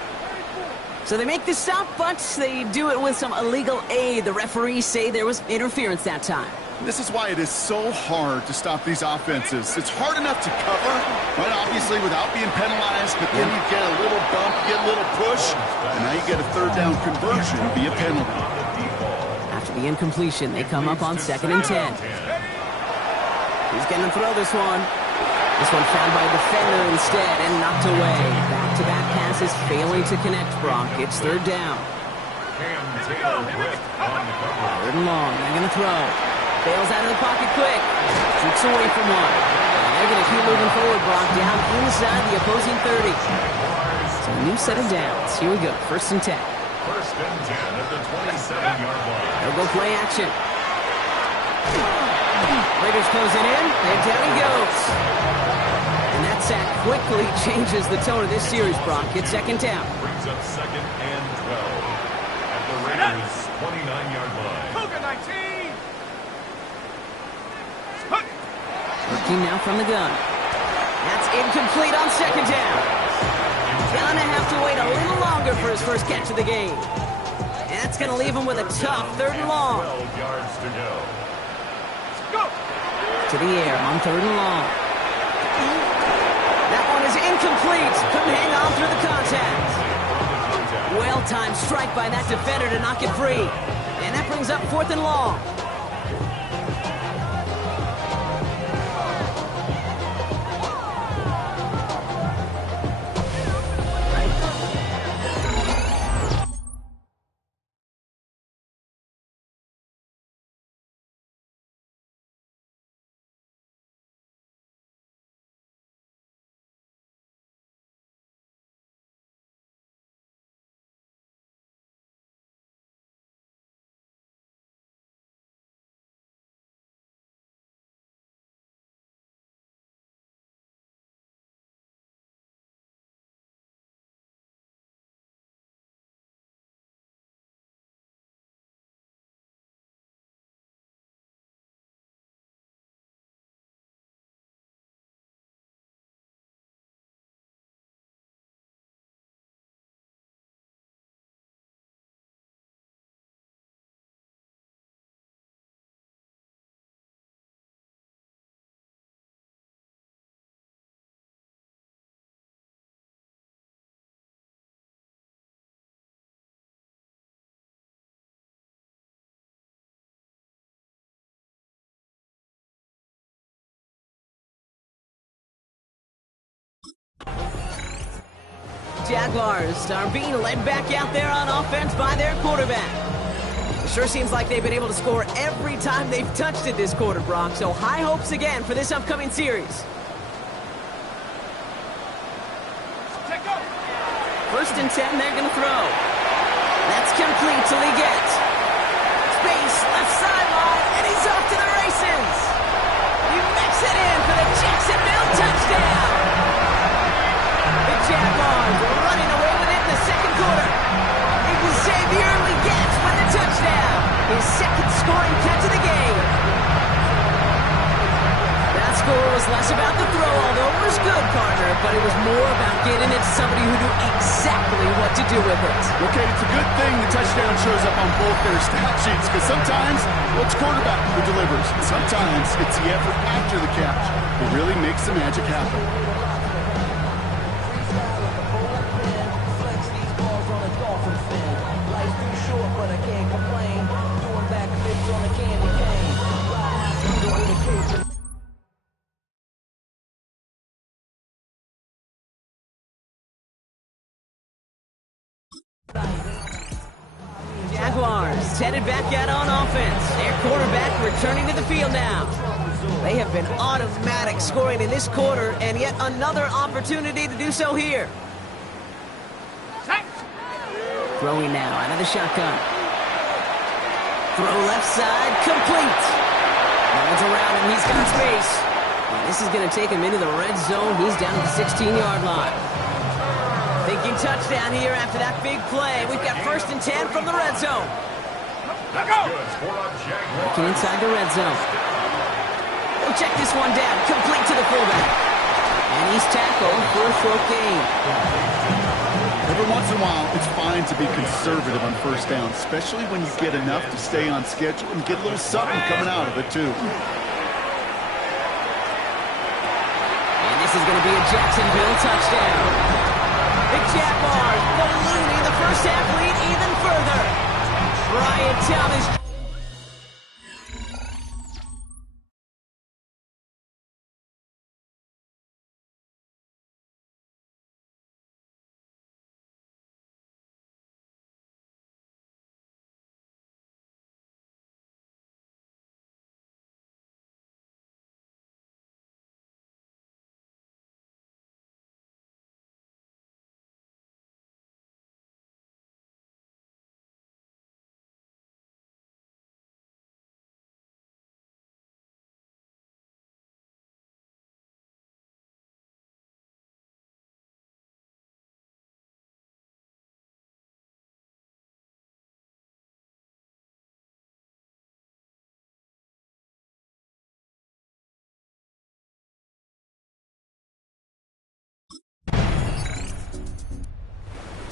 So they make the stop, but they do it with some illegal aid. The referees say there was interference that time. This is why it is so hard to stop these offenses. It's hard enough to cover, right, obviously, without being penalized, but then you get a little bump, you get a little push, and now you get a third down conversion via penalty. After the incompletion, they come up on 2nd and 10. He's going to throw this one. This one found by a defender instead and knocked away. Back-to-back passes failing to connect, Brock. It's third down. Third and long. They're going to throw. Bails out of the pocket quick. Shoots away from one. And they're going to keep moving forward, Brock, down inside the opposing 30. So a new set of downs. Here we go. First and 10. First and 10 at the 27-yard line. They'll go play action. Raiders closing in, and down he goes. And that sack quickly changes the tone of this series, Brock. It's second down. Brings up second and 12 at the Raiders' 29-yard line. Cougar 19. Working now from the gun. That's incomplete on second down. Gonna have to wait a little longer for his first catch of the game. And that's gonna leave him with a tough third and long. 12 yards to go. To the air on third and long. That one is incomplete. Couldn't hang on through the contact. Well-timed strike by that defender to knock it free. And that brings up fourth and long. Jaguars are being led back out there on offense by their quarterback. It sure seems like they've been able to score every time they've touched it this quarter, Brock. So high hopes again for this upcoming series. First and 10, they're going to throw. That's complete till he gets space, left sideline, and he's off to the races. He makes it in for the Jacksonville touchdown. The Jaguars running away with it in the second quarter. Xavier gets with the touchdown. His second scoring catch of the game. That score was less about the throw, although it was good, partner, but it was more about getting it to somebody who knew exactly what to do with it. Okay, it's a good thing the touchdown shows up on both their stat sheets, because sometimes, well, it's quarterback who delivers. Sometimes it's the effort after the catch that really makes the magic happen. Jaguars headed back out on offense. Their quarterback returning to the field now. They have been automatic scoring in this quarter, and yet another opportunity to do so here. Throwing now out of the shotgun. Throw left side, complete. Runs around him, he's got space. And this is going to take him into the red zone. He's down at the 16-yard line. Thinking touchdown here after that big play. We've got first and 10 from the red zone. Looking inside the red zone. We'll check this one down. Complete to the fullback. And he's tackled for a short gain. Every once in a while, it's fine to be conservative on first down, especially when you get enough to stay on schedule and get a little something coming out of it, too. And this is going to be a Jacksonville touchdown. The Jaguars ballooning the first half lead even further. Brian Thomas.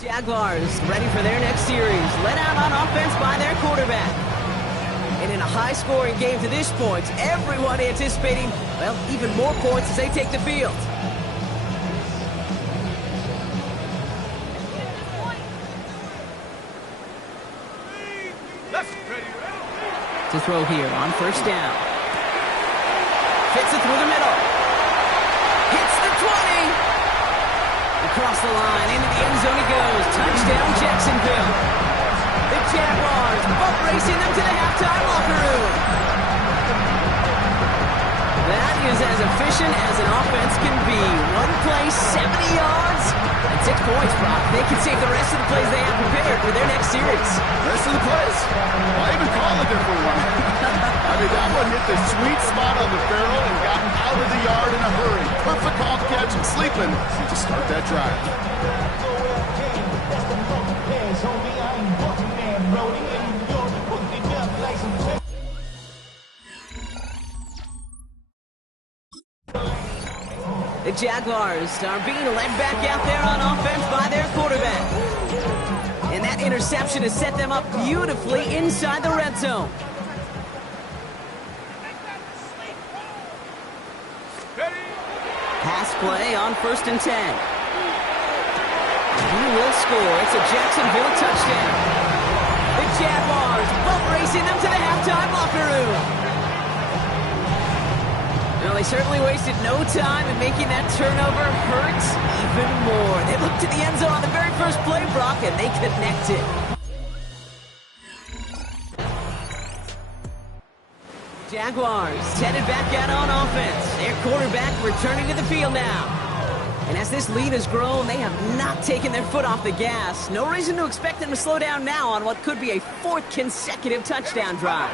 Jaguars ready for their next series. Let out on offense by their quarterback. And in a high-scoring game to this point, everyone anticipating, well, even more points as they take the field. To throw here on first down. Fits it through the middle. Hits the 20. Across the line, into the end zone he goes. Touchdown, Jacksonville. The Jaguars boat racing them to the halftime locker room. That is as efficient as an offense can be. One play, 70 yards, and 6 points, Brock. They can save the rest of the plays they have prepared for their next series. Rest of the plays? Why even call a different one? I mean, that one hit the sweet spot on the barrel and got out of the yard in a hurry. Perfect call catch and sleeping to start that drive. The Jaguars are being led back out there on offense by their quarterback. And that interception has set them up beautifully inside the red zone. Pass play on first and 10. He will score. It's a Jacksonville touchdown. The Jaguars boat racing them to the halftime locker room. Well, they certainly wasted no time in making that turnover hurt even more. They looked to the end zone on the very first play, Brock, and they connected. Jaguars headed back out on offense. Their quarterback returning to the field now. And as this lead has grown, they have not taken their foot off the gas. No reason to expect them to slow down now on what could be a fourth consecutive touchdown drive.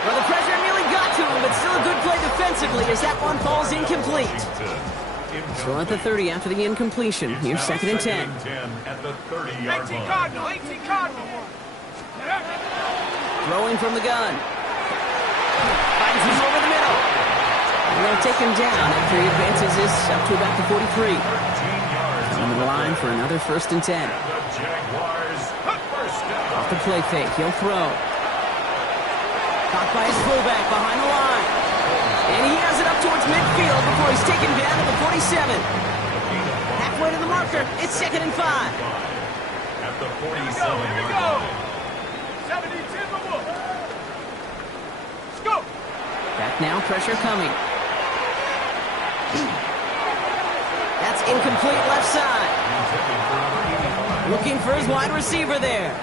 Well, the pressure nearly got to him, but still a good play defensively as that one falls incomplete. So at the 30 after the incompletion. Here's 2nd and 10. At the 30-yard 18 line. Cardinal, 18 Cardinal. Throwing from the gun. Finds him over the middle. And they'll take him down after he advances this up to about the 43. On the line for another 1st and 10. Off the play fake, he'll throw. Caught by his fullback behind the line. And he has it up towards midfield before he's taken down to the 47. Halfway to the marker, it's 2nd and 5. At the 47-yard line. 70 Timberwolves. Let's go. Back now, pressure coming. That's incomplete left side. Looking for his wide receiver there.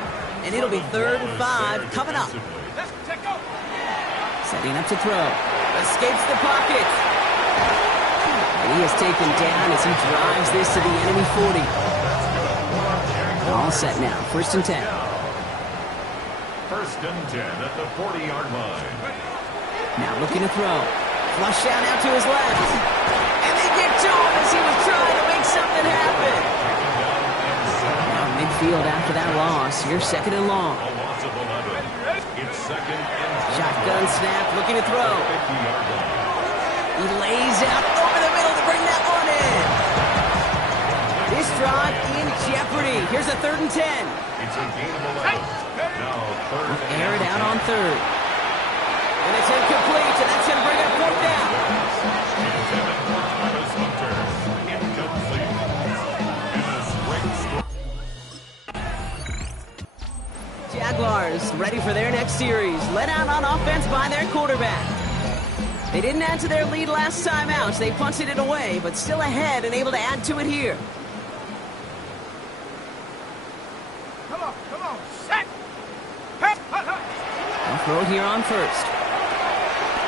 And it'll be 3rd and 5 coming up. Let's take off. Setting up to throw. Escapes the pocket. And he is taken down as he drives this to the enemy 40. All set now. 1st and 10. 1st and 10 at the 40-yard line. Now looking to throw. Flush down out to his left. And they get to him as he was trying to make something happen. Now midfield after that loss. Here's 2nd and long. A loss of 11. It's 2nd and 10. Shotgun snap, looking to throw. 50-yard line. He lays out over the middle to bring that one in. This drive in jeopardy. Here's a 3rd and 10. It's a gain of 11. Now 3rd and Air it out on 3rd. And it's incomplete, and that's going to bring up 4th down. Jaguars ready for their next series. Led out on offense by their quarterback. They didn't add to their lead last time out. They punted it away, but still ahead and able to add to it here. Come on, set. They'll throw it here on 1st.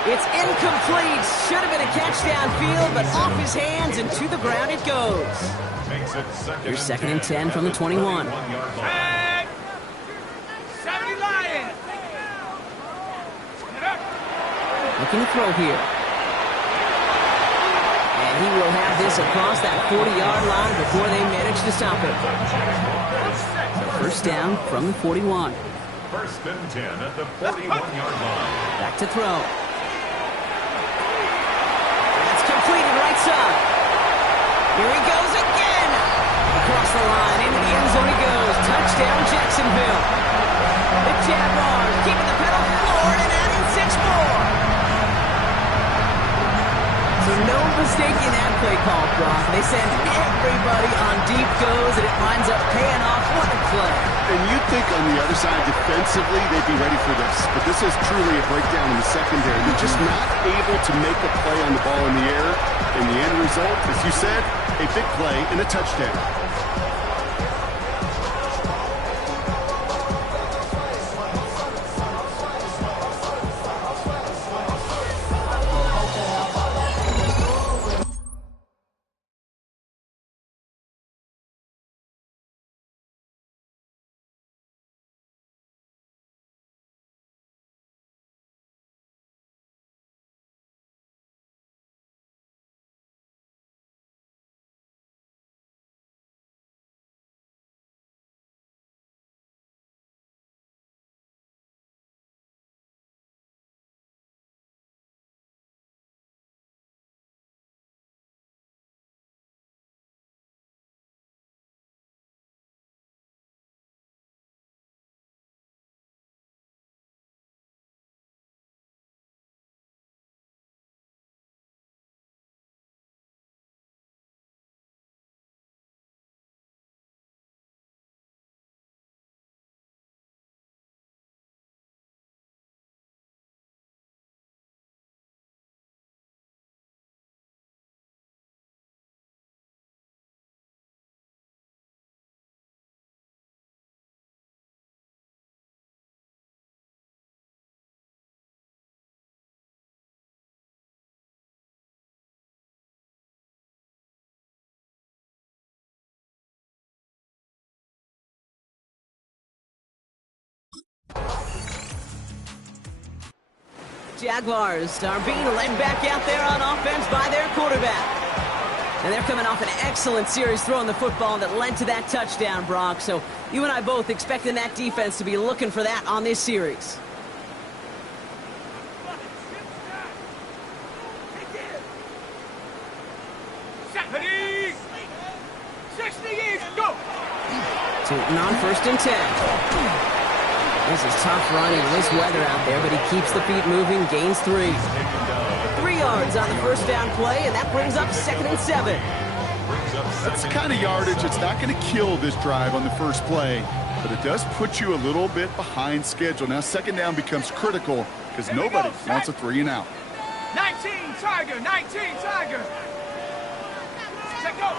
It's incomplete. Should have been a catch downfield, but off his hands and to the ground it goes. Makes it 2nd and 10 from the 21. 70 Lions. Looking to throw here. And he will have this across that 40-yard line before they manage to stop it. So 1st down from the 41. 1st and 10 at the 41-yard line. Back to throw. That's completed right side. Here he goes again. Across the line, into the end zone he goes. Touchdown Jacksonville. The Jaguars keeping the pedal forward and adding 6 more. So no mistaking that play call, Brock. They send everybody on deep goes, and it winds up paying off. What a play. And you'd think on the other side, defensively, they'd be ready for this. But this is truly a breakdown in the secondary. They're just not able to make a play on the ball in the air. And the end result, as you said, a big play and a touchdown. Jaguars are being led back out there on offense by their quarterback. And they're coming off an excellent series throwing the football that led to that touchdown, Brock. So you and I both expecting that defense to be looking for that on this series. Tootin on 1st and 10. This is tough running, this weather out there, but he keeps the feet moving, gains 3. 3 yards on the first down play, and that brings up 2nd and 7. That's the kind of yardage that's not going to kill this drive on the first play, but it does put you a little bit behind schedule. Now 2nd down becomes critical because nobody wants a 3 and out. 19 Tiger, 19 Tiger. Check go.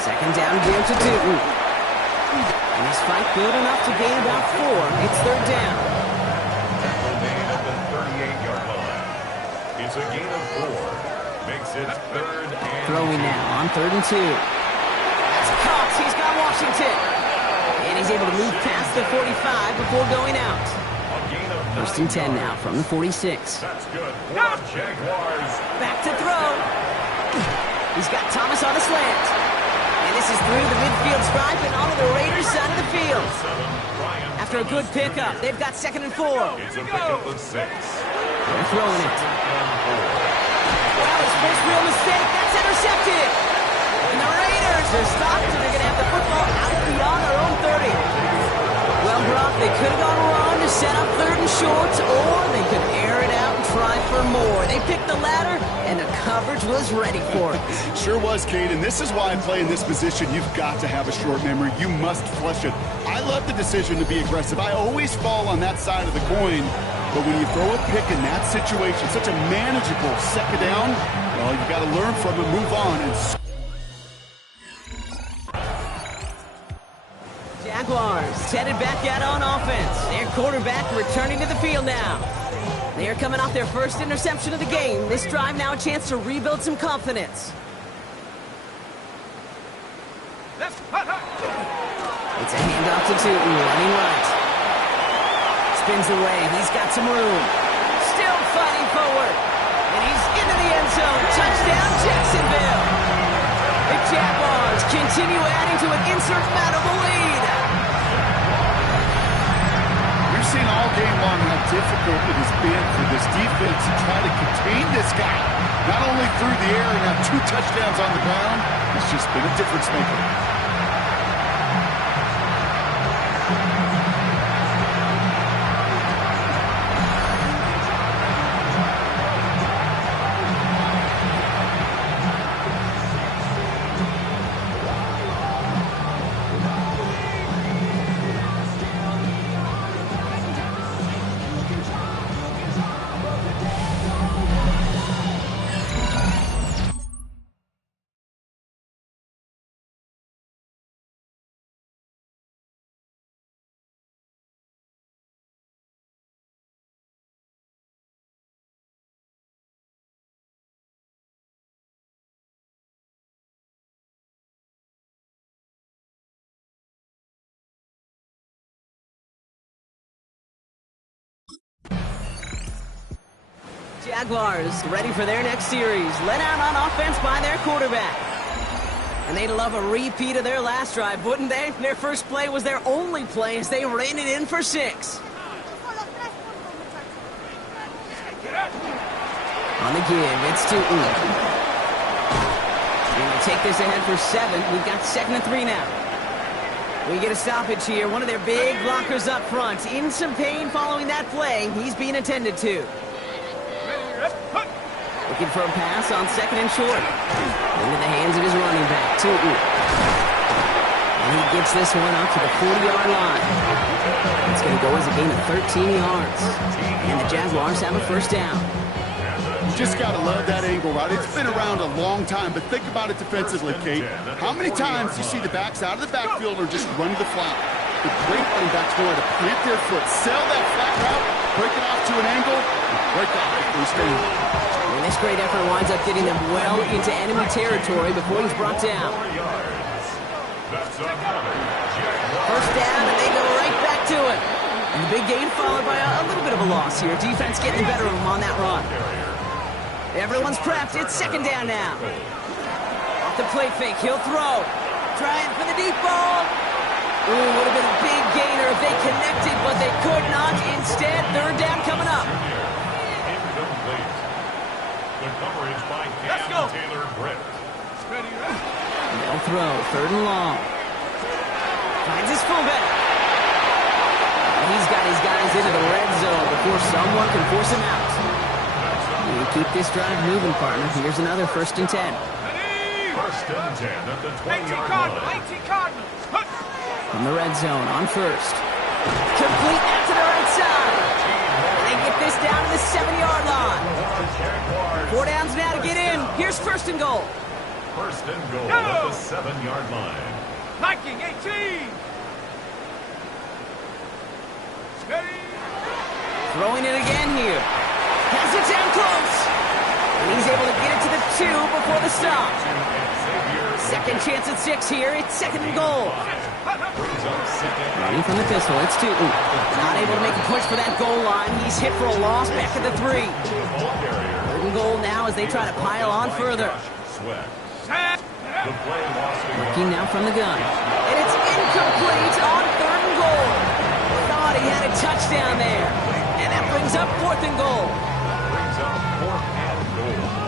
2nd down again to Tootin. And this fight good enough to gain about 4. It's 3rd down. Tackle made at the 38-yard line. It's a gain of 4. Makes it 3rd and Throwing now on 3rd and 2. That's Cox. He's got Washington. And he's able to move past the 45 before going out. 1st and 10 now from the 46. That's good for Jaguars. Back to throw. He's got Thomas on a slant. And this is through the midfield stripe and onto the Raiders' side of the field. After a good pickup, they've got 2nd and 4. It's a pickup of 6. They're throwing it. Well, his first real mistake, that's intercepted. And the Raiders are stopped, and they're going to have the football out beyond their own 30. Well, Brock, they could have gone run to set up 3rd and short, or they could air it out and try for more. They picked the latter, and the coverage was ready for it. Sure was, Kate, and this is why I play in this position. You've got to have a short memory. You must flush it. I love the decision to be aggressive. I always fall on that side of the coin, but when you throw a pick in that situation, such a manageable 2nd down, well, you've got to learn from it, move on, and Jaguars headed back out on offense. Their quarterback returning to the field now. They are coming off their first interception of the game. This drive now a chance to rebuild some confidence. It's a handoff to Tootin, running right. Spins away. He's got some room. Still fighting forward. And he's into the end zone. Touchdown, Jacksonville. The Jaguars continue adding to an insurmountable lead. we've seen all game long how difficult it has been for this defense to try to contain this guy. Not only through the air and have 2 touchdowns on the ground, it's just been a difference maker. Jaguars ready for their next series. Let out on offense by their quarterback. And they'd love a repeat of their last drive, wouldn't they? Their first play was their only play as they ran it in for 6. On the give, it's Tootin. Going to take this ahead for 7. We've got 2nd and 3 now. We get a stoppage here. One of their big blockers up front. In some pain following that play. He's being attended to. Looking for a pass on 2nd and short. Into the hands of his running back, Tootin. And he gets this one up to the 40-yard line. It's going to go as a gain of 13 yards. And the Jaguars have a first down. You just got to love that angle route. It's been around a long time, but think about it defensively, Kate. How many times do you see the backs out of the backfield or just run the flat? The great running backs know how to plant their foot, sell that flat route, break it off to an angle, and break off the first down. And this great effort winds up getting them well into enemy territory before he's brought down. That's another Jaguar. First down, and they go right back to it. And the big gain followed by a little bit of a loss here. Defense getting the better of him on that run. Everyone's prepped. It's second down now. Off the play fake. He'll throw. Trying for the deep ball. Ooh, would have been a big gainer if they connected, but they could not. Instead, third down coming up. The coverage by Cam Taylor-Britt. They'll throw. Third and long. Finds his fullback. He's got his guys into the red zone before someone can force him out. You keep this drive moving, partner. Here's another 1st and 10. First and 10 at the 20-yard line. 18 Cardinals. From the red zone on first. Complete out to the right side. They get this down to the 7-yard line. 4 downs now to get in. Here's 1st and goal. First and goal at the 7-yard line. Viking 18. Steady. Throwing it again here. Has it down close. And he's able to get it to the 2 before the stop. Second chance at 6 here. It's 2nd and goal. Running from the pistol. It's Tootin. Not able to make a push for that goal line. He's hit for a loss back at the 3. 3rd and goal now as they try to pile on further. Working now from the gun. And it's incomplete on 3rd and goal. Thought he had a touchdown there. And that brings up 4th and goal. Brings up 4th and goal.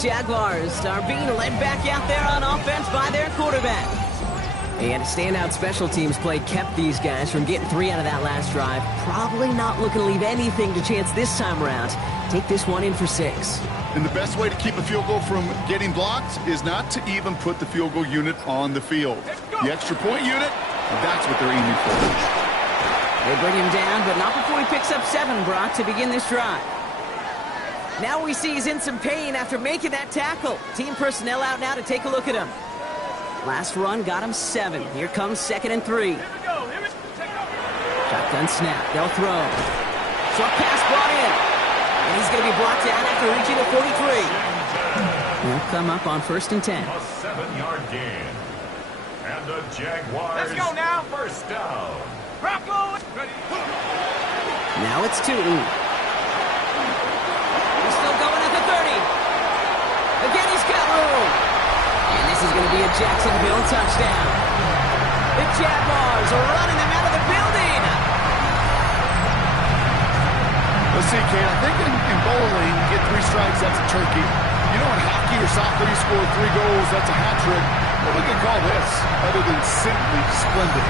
Jaguars are being led back out there on offense by their quarterback. And standout special teams play kept these guys from getting 3 out of that last drive. Probably not looking to leave anything to chance this time around. Take this one in for 6. And the best way to keep a field goal from getting blocked is not to even put the field goal unit on the field. The extra point unit, that's what they're aiming for. They bring him down, but not before he picks up 7, Brock, to begin this drive. Now we see he's in some pain after making that tackle. Team personnel out now to take a look at him. Last run got him 7. Here comes 2nd and 3. Shotgun snap. They'll throw. Short pass brought in. And he's going to be brought down after reaching the 43. They'll come up on 1st and 10. A 7-yard gain. And the Jaguars. Let's go now. First down. Rocco. Ready. Now it's Tootin. He's still going at the 30. Again, he's got room. And this is going to be a Jacksonville touchdown. The Jaguars are running them out of the building. Let's see, Kate, I think in bowling, you get 3 strikes, that's a turkey. You know, in hockey or soccer, you score 3 goals, that's a hat trick. What we can call this, other than simply splendid?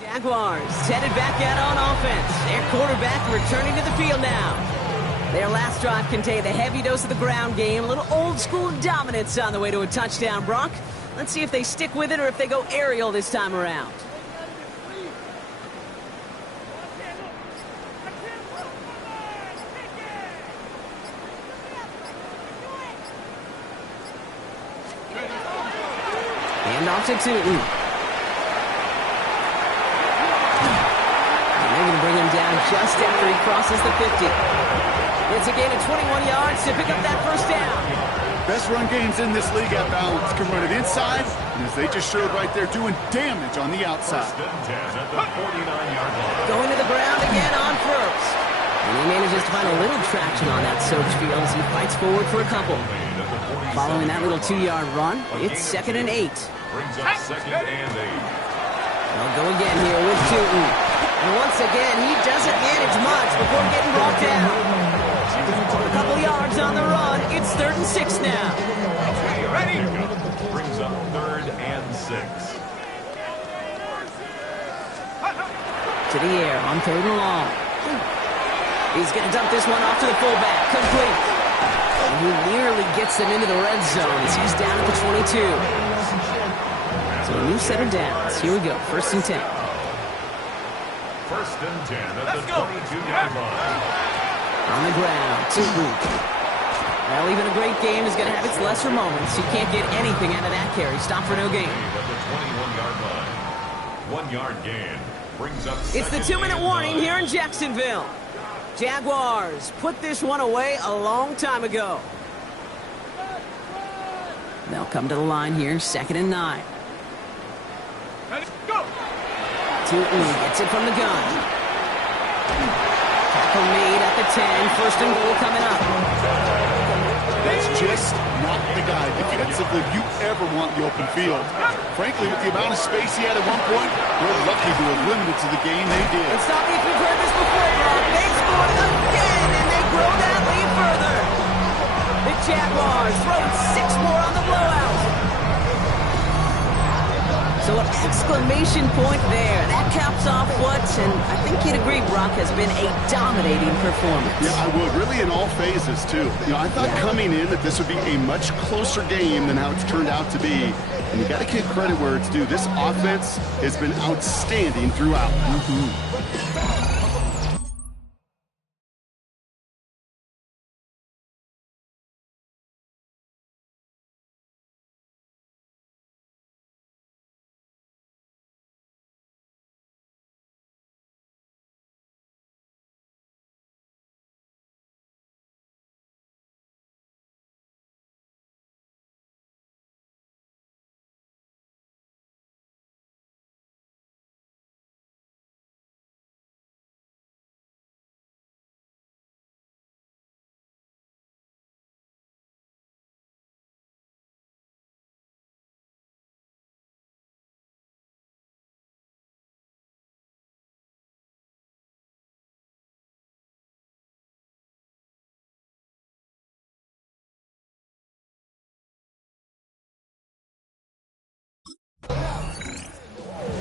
Jaguars headed back out on offense. Their quarterback returning to the field now. Their last drive contained a heavy dose of the ground game, a little old-school dominance on the way to a touchdown, Brock. Let's see if they stick with it or if they go aerial this time around. Hand off to Tootin. They're going to bring him down just after he crosses the 50. It's a gain of 21 yards to pick up that first down. Best run games in this league at balance can run it inside, and as they just showed right there, doing damage on the outside. First and 10 at the 49-yard line. Going to the ground again on first. And he manages to find a little traction on that soaked field as he fights forward for a couple. Following that little 2-yard run, it's 2nd and 8. Brings up 2nd and 8. They'll go again here with Tootin. And once again, he doesn't manage much before getting brought down. A couple yards on the run. It's 3rd and 6 now. Okay, ready? Brings up 3rd and 6. To the air on 3rd and long. He's going to dump this one off to the fullback. Complete. And he nearly gets them into the red zone as he's down at the 22. So a new set of downs. Here we go. 1st and 10. 1st and 10 at the 22-yard line. On the ground. Tootin. Well, even a great game is going to have its lesser moments. You can't get anything out of that carry. Stop for no gain. At the 21-yard line. 1-yard gain. Brings up It's the 2-minute warning here in Jacksonville. Jaguars put this one away a long time ago. They'll come to the line here, 2nd and 9. Ready, go! Tootin gets it from the gun. Tackle made at the 10. 1st and goal coming up. That's just not the guy defensively you ever want in the open field. Frankly, with the amount of space he had at one point, we're lucky to have limited to the game they did. And stop me if you've heard this before, Brock. They scored again, and they grow that lead further. The Jaguars throwing 6 more on the blowout. So an exclamation point there. That caps off what, and I think you'd agree, Brock, has been a dominating performance. Yeah, I would. Really in all phases, too. You know, I thought coming in that this would be a much closer game than how it's turned out to be. And you got to give credit where it's due. This offense has been outstanding throughout.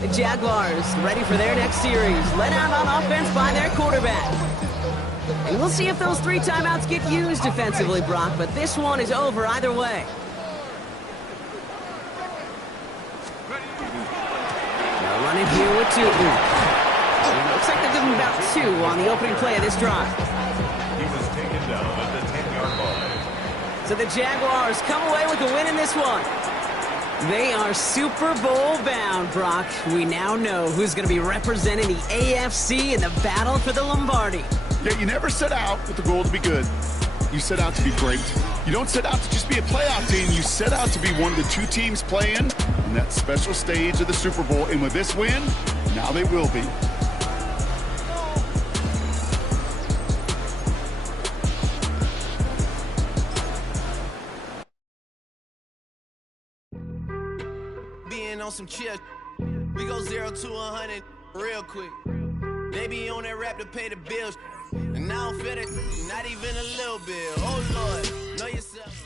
The Jaguars ready for their next series. Led out on offense by their quarterback. And we'll see if those 3 timeouts get used defensively, Brock, but this one is over either way. Now running here with Tootin. Looks like they're giving about 2 on the opening play of this drive. He was taken down at the 10-yard line. So the Jaguars come away with a win in this one. They are Super Bowl bound, Brock. We now know who's going to be representing the AFC in the battle for the Lombardi. Yeah, you never set out with the goal to be good. You set out to be great. You don't set out to just be a playoff team. You set out to be one of the 2 teams playing in that special stage of the Super Bowl. And with this win, now they will be. On some chill, we go 0 to 100 real quick. They be on that rap to pay the bills, and I don't feel it, not even a little bit. Oh Lord, know yourself.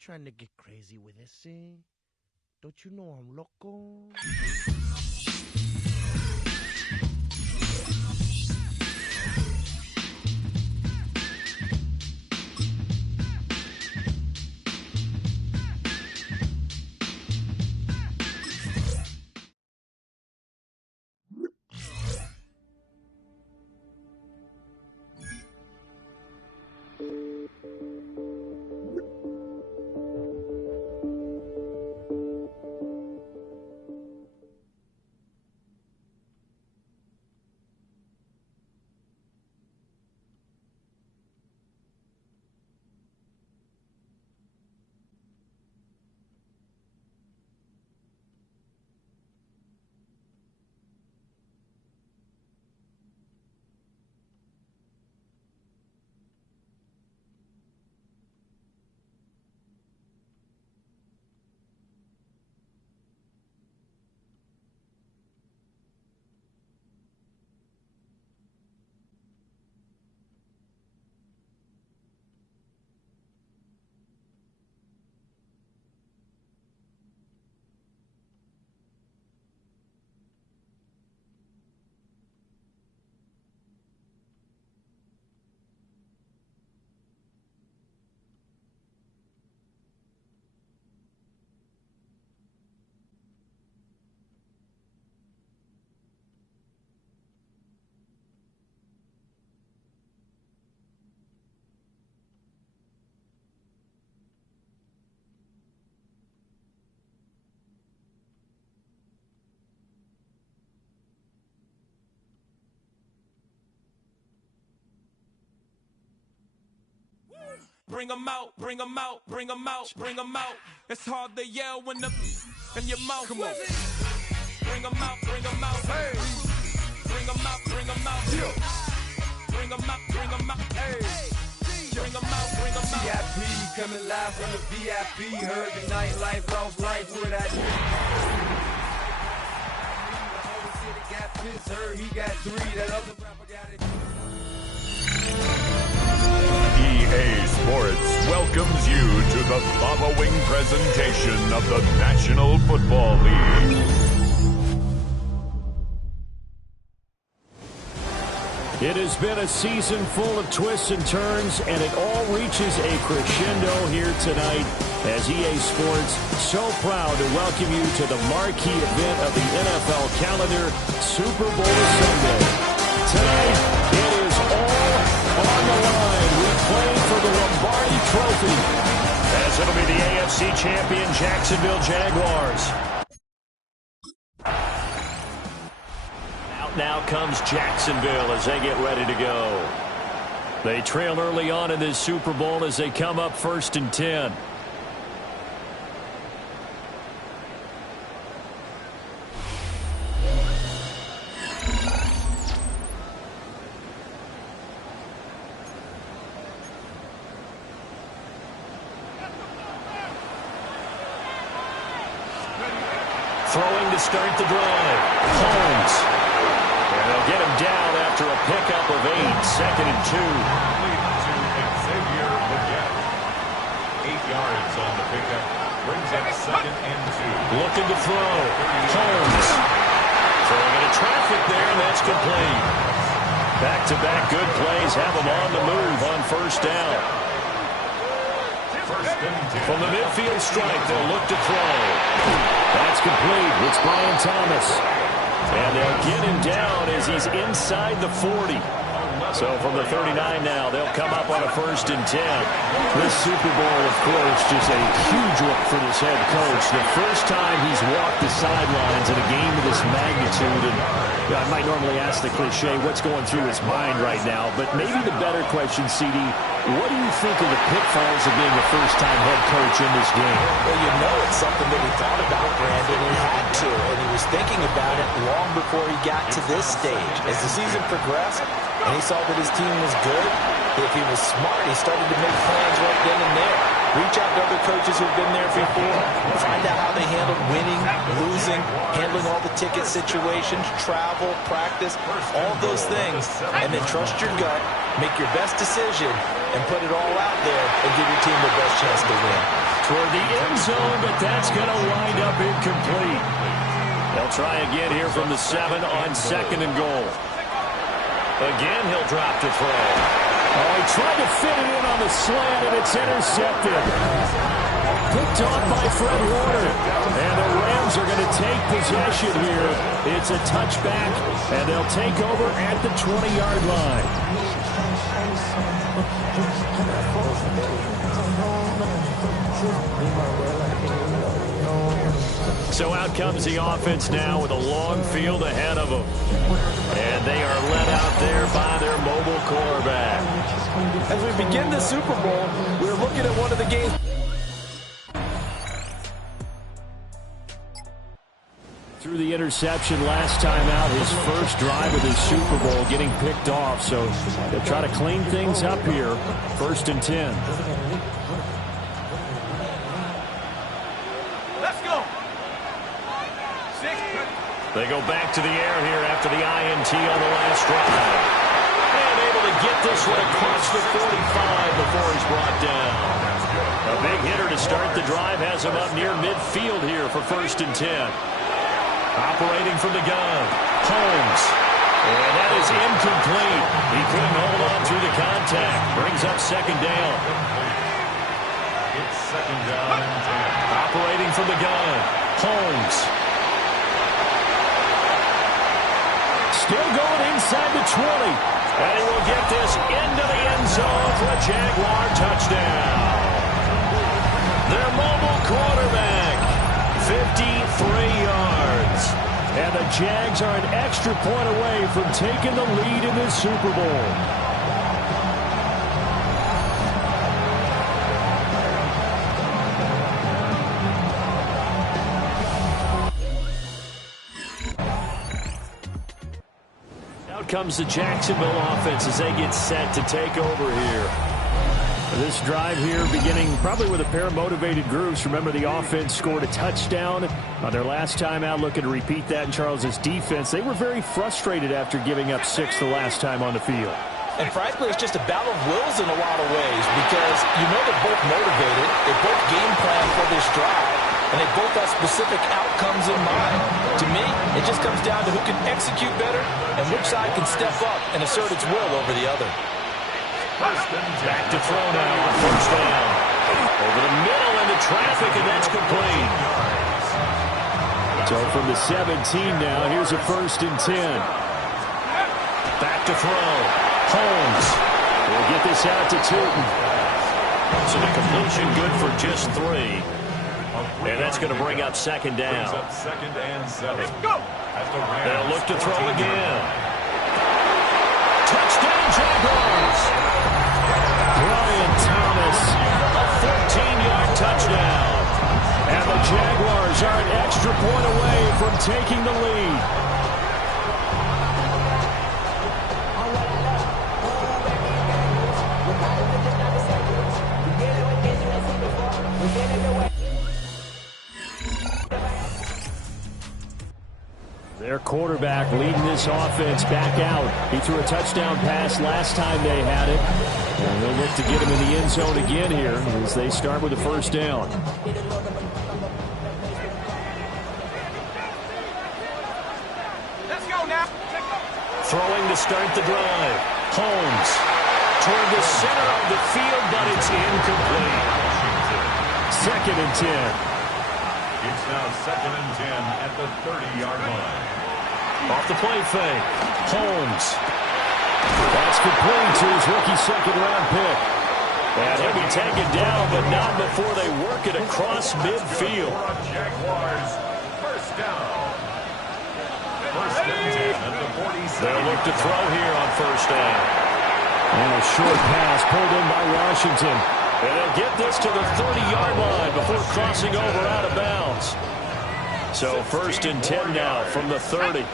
Trying to get crazy with this scene? Don't you know I'm loco? Bring 'em out, bring 'em out, bring 'em out, bring 'em out. It's hard to yell when the in your mouth. Come on. Bring 'em out, bring 'em out. Hey. Bring 'em out, bring 'em out. Bring 'em out, bring 'em out. Hey. Bring 'em out, bring 'em out. VIP coming live from the VIP. Heard the nightlife, lost life with that. The whole city got pissed. Heard he got 3. That other rapper got it. EA Sports welcomes you to the following presentation of the National Football League. It has been a season full of twists and turns, and it all reaches a crescendo here tonight as EA Sports so proud to welcome you to the marquee event of the NFL calendar, Super Bowl Sunday. Tonight, it is all on the line. We play for the Lombardi Trophy, as it'll be the AFC champion Jacksonville Jaguars. Out now comes Jacksonville as they get ready to go. They trail early on in this Super Bowl as they come up 1st and 10. Throwing to start the drive. Holmes. And they'll get him down after a pickup of 8. 2nd and 2. Xavier Leggett. 8 yards on the pickup. Brings up 2nd and 2. Looking to throw. Holmes. Throwing into traffic there, and that's complete. Back-to-back good plays have him on the move on 1st down. From the midfield strike, they'll look to throw. That's complete. It's Brian Thomas. And they'll get him down as he's inside the 40. So from the 39 now, they'll come up on a 1st and 10. This Super Bowl, of course, just a huge look for this head coach. The first time he's walked the sidelines in a game of this magnitude. And I might normally ask the cliche, what's going through his mind right now? But maybe the better question, CD, what do you think of the pitfalls of being a first-time head coach in this game? Well, you know it's something that he thought about, Brandon. He had to, and he was thinking about it long before he got to this stage. As the season progressed, and he saw that his team was good, if he was smart, he started to make plans right then and there. Reach out to other coaches who've been there before. Find out how they handled winning, losing, handling all the ticket situations, travel, practice, all those things. And then trust your gut, make your best decision, and put it all out there and give your team the best chance to win. Toward the end zone, but that's going to wind up incomplete. They'll try again here from the 7 on 2nd and goal. Again, he'll drop to throw. Oh, he tried to fit it in on the slant, and it's intercepted. Picked off by Fred Warner. And the Rams are going to take possession here. It's a touchback, and they'll take over at the 20-yard line. So out comes the offense now with a long field ahead of them. And they are led out there by their mobile quarterback. As we begin the Super Bowl, we're looking at one of the games. Through the interception last time out, his first drive of the Super Bowl getting picked off. So they'll try to clean things up here. 1st and 10. They go back to the air here after the INT on the last drive. And able to get this one across the 45 before he's brought down. A big hitter to start the drive has him up near midfield here for 1st and 10. Operating from the gun, Holmes. And that is incomplete. He couldn't hold on through the contact. Brings up 2nd down. It's 2nd down and 10. Operating from the gun, Holmes. Still going inside the 20. And he will get this into the end zone for a Jaguar touchdown. Their mobile quarterback, 53 yards. And the Jags are an extra point away from taking the lead in the Super Bowl. Comes the Jacksonville offense as they get set to take over here. This drive here beginning probably with a pair of motivated groups. Remember, the offense scored a touchdown on their last time out, looking to repeat that in Charles's defense. They were very frustrated after giving up 6 the last time on the field. And frankly, it's just a battle of wills in a lot of ways because you know they're both motivated. They both game plan for this drive. And they both have specific outcomes in mind. To me, it just comes down to who can execute better and which side can step up and assert its will over the other. Back to throw now on 1st down. Over the middle into traffic, and that's complete. So from the 17 now, here's a 1st and 10. Back to throw. Holmes will get this out to Tootin. So the completion good for just 3. And that's going to bring up 2nd down. 2nd and 7. They'll look to throw again. Touchdown, Jaguars! Brian Thomas, a 14-yard touchdown. And the Jaguars are an extra point away from taking the lead. Their quarterback leading this offense back out. He threw a touchdown pass last time they had it. And they'll look to get him in the end zone again here as they start with a 1st down. Let's go now. Throwing to start the drive. Holmes toward the center of the field, but it's incomplete. 2nd and 10. It's now 2nd and 10 at the 30-yard line. Off the play fake. Holmes. That's complete to his rookie 2nd-round pick. And he'll be taken down, but not before they work it across midfield. Jaguars, 1st down. 1st and 10 at the 47. They'll look to throw here on 1st down. And a short pass pulled in by Washington. And they'll get this to the 30-yard line before crossing over out of bounds. So 1st and 10 now from the 30.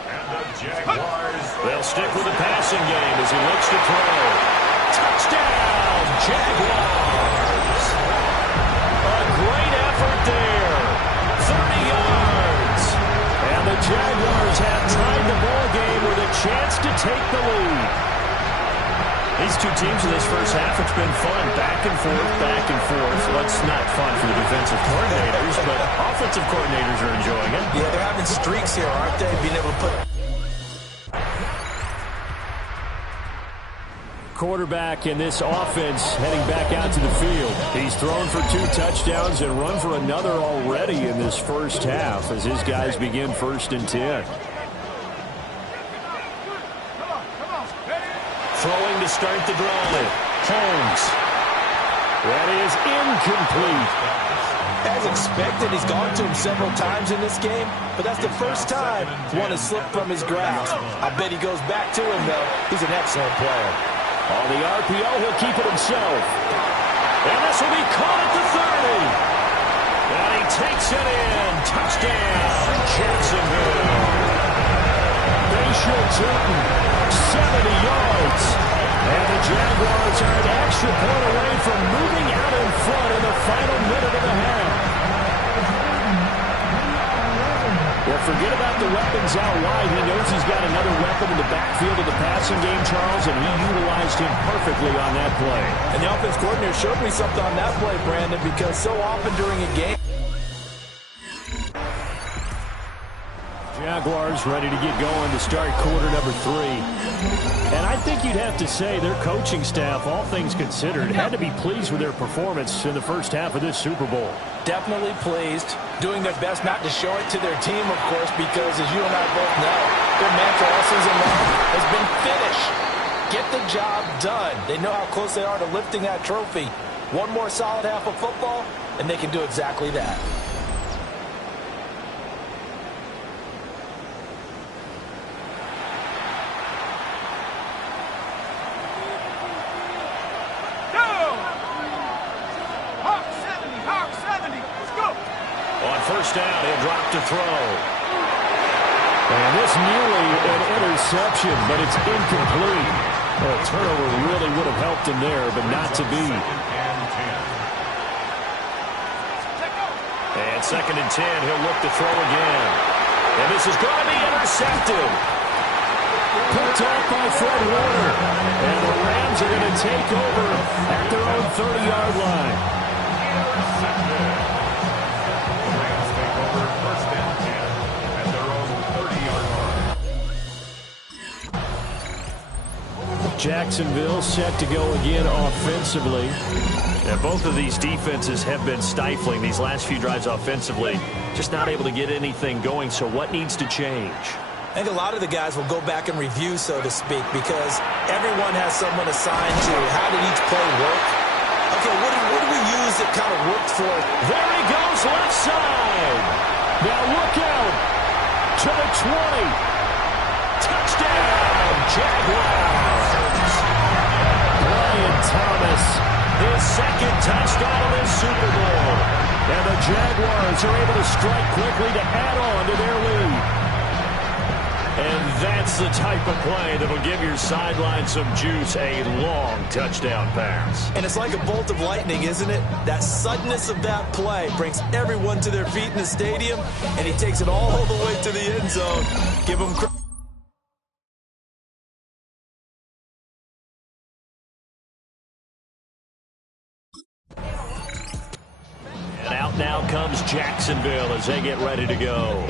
They'll stick with the passing game as he looks to throw. Touchdown, Jaguars! Jaguars have tied the ball game with a chance to take the lead. These two teams in this first half, it's been fun. Back and forth, back and forth. Well, it's not fun for the defensive coordinators, but offensive coordinators are enjoying it. Yeah, they're having streaks here, aren't they? Being able to put... Quarterback in this offense heading back out to the field. He's thrown for 2 touchdowns and run for another already in this first half as his guys begin 1st and 10. Throwing to start the drive. Holmes. That is incomplete. As expected, he's gone to him several times in this game, but that's the first time one has slipped from his grasp. I bet he goes back to him, though. He's an excellent player. On the RPO, he'll keep it himself. And this will be caught at the 30. And he takes it in. Touchdown, Jacksonville. Facial Turton, 70 yards. And the Jaguars are an extra point away from moving out in front in the final minute of the half. Well, forget about the weapons out wide. He knows he's got another weapon in the backfield of the passing game, Charles, and he utilized him perfectly on that play. And the offense coordinator showed me something on that play, Brandon, because so often during a game, Jaguars ready to get going to start quarter number 3. And I think you'd have to say their coaching staff, all things considered, had to be pleased with their performance in the first half of this Super Bowl. Definitely pleased, doing their best not to show it to their team, of course, because as you and I both know, their mantra all season long has been finish. Get the job done. They know how close they are to lifting that trophy. One more solid half of football, and they can do exactly that. First down, he'll drop to throw. And this nearly an interception, but it's incomplete. Well, a turnover really would have helped him there, but not to be. And 2nd and 10, he'll look to throw again. And this is going to be intercepted. Picked off by Fred Warner. And the Rams are going to take over at their own 30-yard line. Jacksonville set to go again offensively. And both of these defenses have been stifling these last few drives offensively. Just not able to get anything going, so what needs to change? I think a lot of the guys will go back and review, so to speak, because everyone has someone assigned to how did each play work. Okay, what did we use that kind of worked for? There he goes, left side. Now look out to the 20. Touchdown, Jaguars. Brian Thomas, his 2nd touchdown of this Super Bowl. And the Jaguars are able to strike quickly to add on to their lead. And that's the type of play that will give your sideline some juice, a long touchdown pass. And it's like a bolt of lightning, isn't it? That suddenness of that play brings everyone to their feet in the stadium, and he takes it all the way to the end zone. Give him credit. And out now comes Jacksonville as they get ready to go.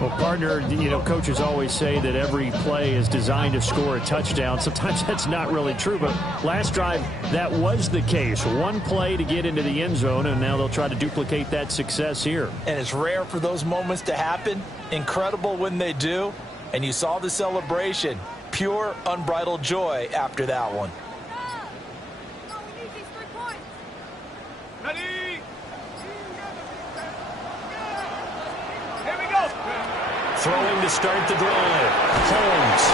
Well, partner, coaches always say that every play is designed to score a touchdown. Sometimes that's not really true, but last drive, that was the case. One play to get into the end zone, and now they'll try to duplicate that success here. And it's rare for those moments to happen. Incredible when they do. And you saw the celebration. Pure, unbridled joy after that one. Ready? Here we go. Throwing to start the drive. Holmes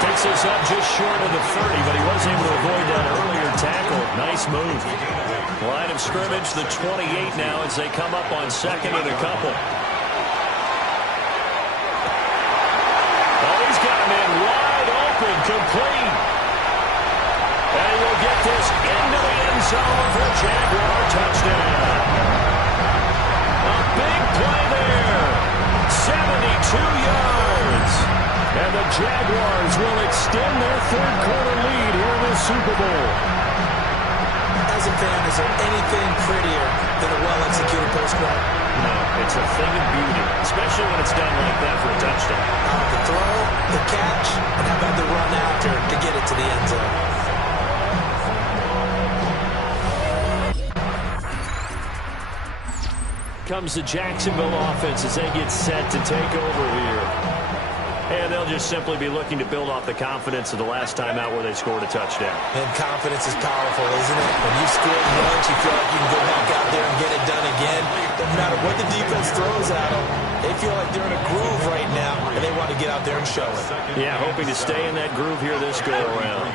takes this up just short of the 30, but he was able to avoid that earlier tackle. Nice move. Line of scrimmage, the 28 now as they come up on 2nd and a couple. Oh, he's got him in wide open, complete. And he'll get this into the end zone for a Jaguar touchdown. A big play there. 72 third-quarter lead here in this Super Bowl. As a fan, is there anything prettier than a well-executed post-route? No, it's a thing of beauty, especially when it's done like that for a touchdown. The throw, the catch, and how about the run after to get it to the end zone? Comes the Jacksonville offense as they get set to take over here. And they'll just simply be looking to build off the confidence of the last time out where they scored a touchdown. And confidence is powerful, isn't it? When you score once, you feel like you can go back out there and get it done again. Doesn't matter what the defense throws at them. They feel like they're in a groove right now, and they want to get out there and show it. Yeah, hoping to stay in that groove here this go-around.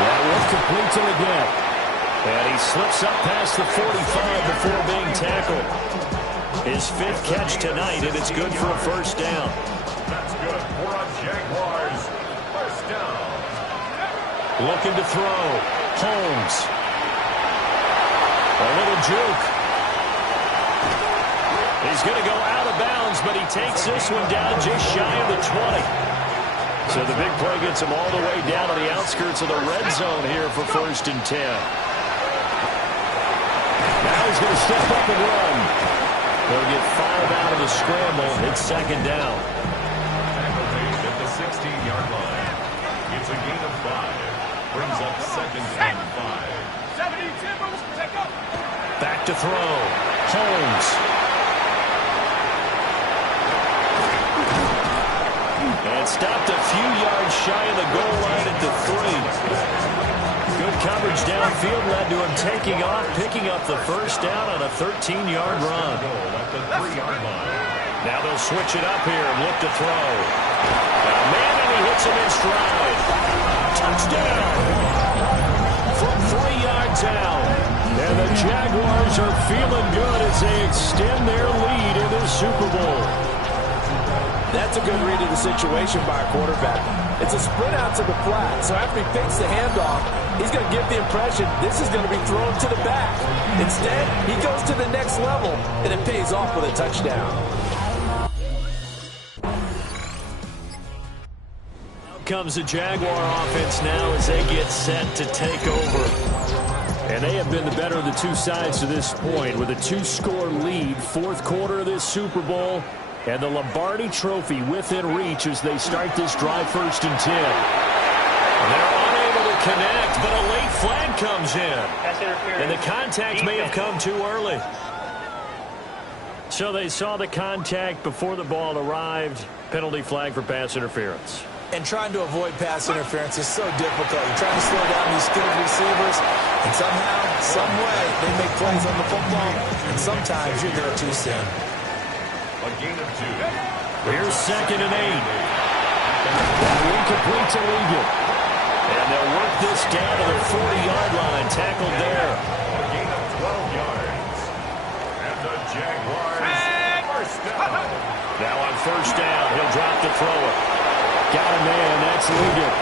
That was complete to again. And he slips up past the 45 before being tackled. His fifth catch tonight, and it's good for a first down. That's good for a Jaguars first down. Looking to throw. Holmes. A little juke. He's going to go out of bounds, but he takes this one down just shy of the 20. So the big play gets him all the way down to the outskirts of the red zone here for 1st and 10. Now he's going to step up and run. They'll get 5 out of the scramble. It's 2nd down. Tackle made at the 16-yard line. It's a gain of 5. Brings up 2nd and 5. 72, take up. Back to throw. Holmes. And stopped a few yards shy of the goal line at the 3. Good coverage downfield led to him taking off, picking up the first down on a 13-yard run. Now they'll switch it up here and look to throw. Man, and he hits him in stride. Touchdown! From 3 yards out. And the Jaguars are feeling good as they extend their lead in this Super Bowl. That's a good read of the situation by a quarterback. It's a sprint out to the flat, so after he fakes the handoff, he's going to give the impression this is going to be thrown to the back. Instead, he goes to the next level, and it pays off with a touchdown. Out comes the Jaguar offense now as they get set to take over. And they have been the better of the two sides to this point with a 2-score lead, 4th quarter of this Super Bowl. And the Lombardi Trophy within reach as they start this drive 1st and 10. They're unable to connect, but a late flag comes in. And the contact may have come too early. So they saw the contact before the ball arrived. Penalty flag for pass interference. And trying to avoid pass interference is so difficult. You're trying to slow down these skilled receivers, and somehow, some way, they make plays on the football, and sometimes you're there too soon. A gain of 2. Here's 2nd and 8. Incomplete to Ligon. And they'll work this down to the 40-yard line. Tackled there. A gain of 12 yards. And the Jaguars first down. Now on 1st down, he'll drop to throw it. Got a man, that's Ligon.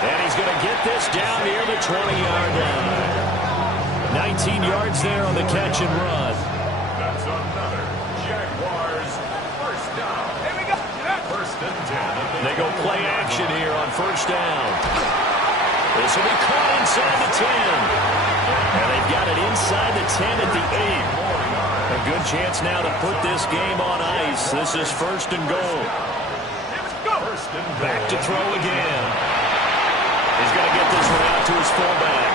And he's going to get this down near the 20-yard line. 19 yards there on the catch and run. That's another Jaguars first down. Here we go. 1st and 10. They go play action here on 1st down. This will be caught inside the 10. And they've got it inside the 10 at the 8. A good chance now to put this game on ice. This is 1st and goal. Back to throw again. He's going to get this one out to his fullback.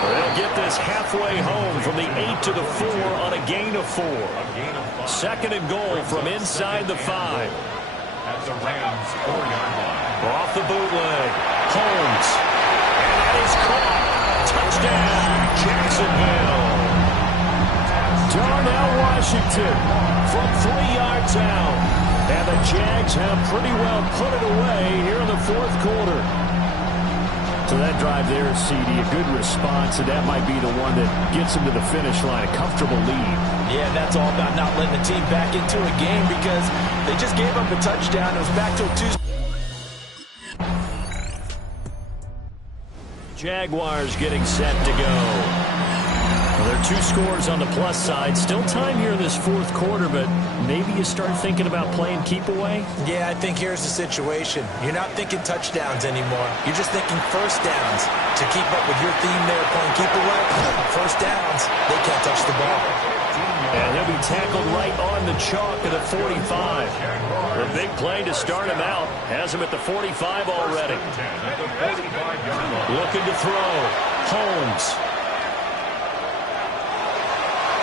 They'll get this halfway home from the 8 to the 4 on a gain of 4. 2nd and goal from inside the 5. At the Rams 4-yard line. Off the bootleg. Holmes. And that is caught. Touchdown, Jacksonville. Darnell Washington from 3 yards out. And the Jags have pretty well put it away here in the 4th quarter. So that drive there, CD, a good response, and that might be the one that gets them to the finish line, a comfortable lead. Yeah, that's all about not letting the team back into a game because they just gave up a touchdown. It was back to a 2. Jaguars getting set to go. Well, there are 2 scores on the plus side. Still time here in this fourth quarter, but maybe you start thinking about playing keep away? Yeah, I think here's the situation. You're not thinking touchdowns anymore. You're just thinking first downs. To keep up with your theme there, playing keep away, first downs, they can't touch the ball. And he'll be tackled right on the chalk at the 45. The big play to start him out. Has him at the 45 already. Looking to throw. Holmes.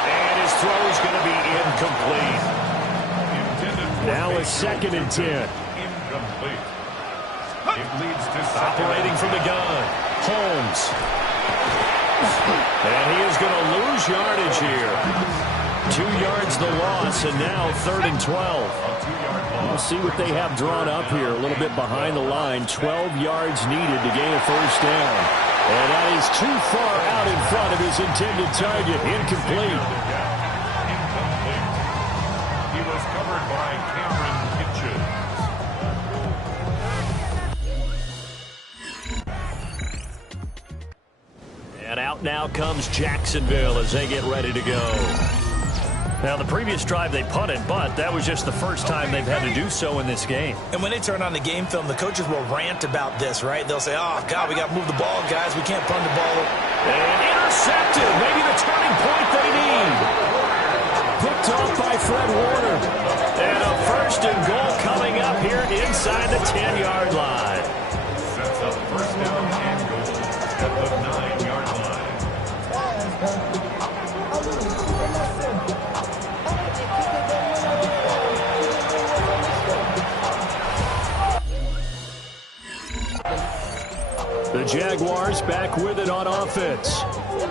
And his throw is going to be incomplete. Now a 2nd and 10. Operating from the gun. Holmes. And he is going to lose yardage here. 2 yards the loss, and now 3rd and 12. We'll see what they have drawn up here. A little bit behind the line. 12 yards needed to gain a first down. And that is too far out in front of his intended target. Incomplete. He was covered by Cameron Kitchens. And out now comes Jacksonville as they get ready to go. Now, the previous drive they punted, but that was just the first time they've had to do so in this game. And when they turn on the game film, the coaches will rant about this, right? They'll say, oh, God, we got to move the ball, guys. We can't punt the ball. And intercepted. Maybe the turning point they need. Picked off by Fred Warner. And a 1st and goal coming up here inside the 10-yard line. Sets up first down and goal at the 9-yard line. The Jaguars back with it on offense.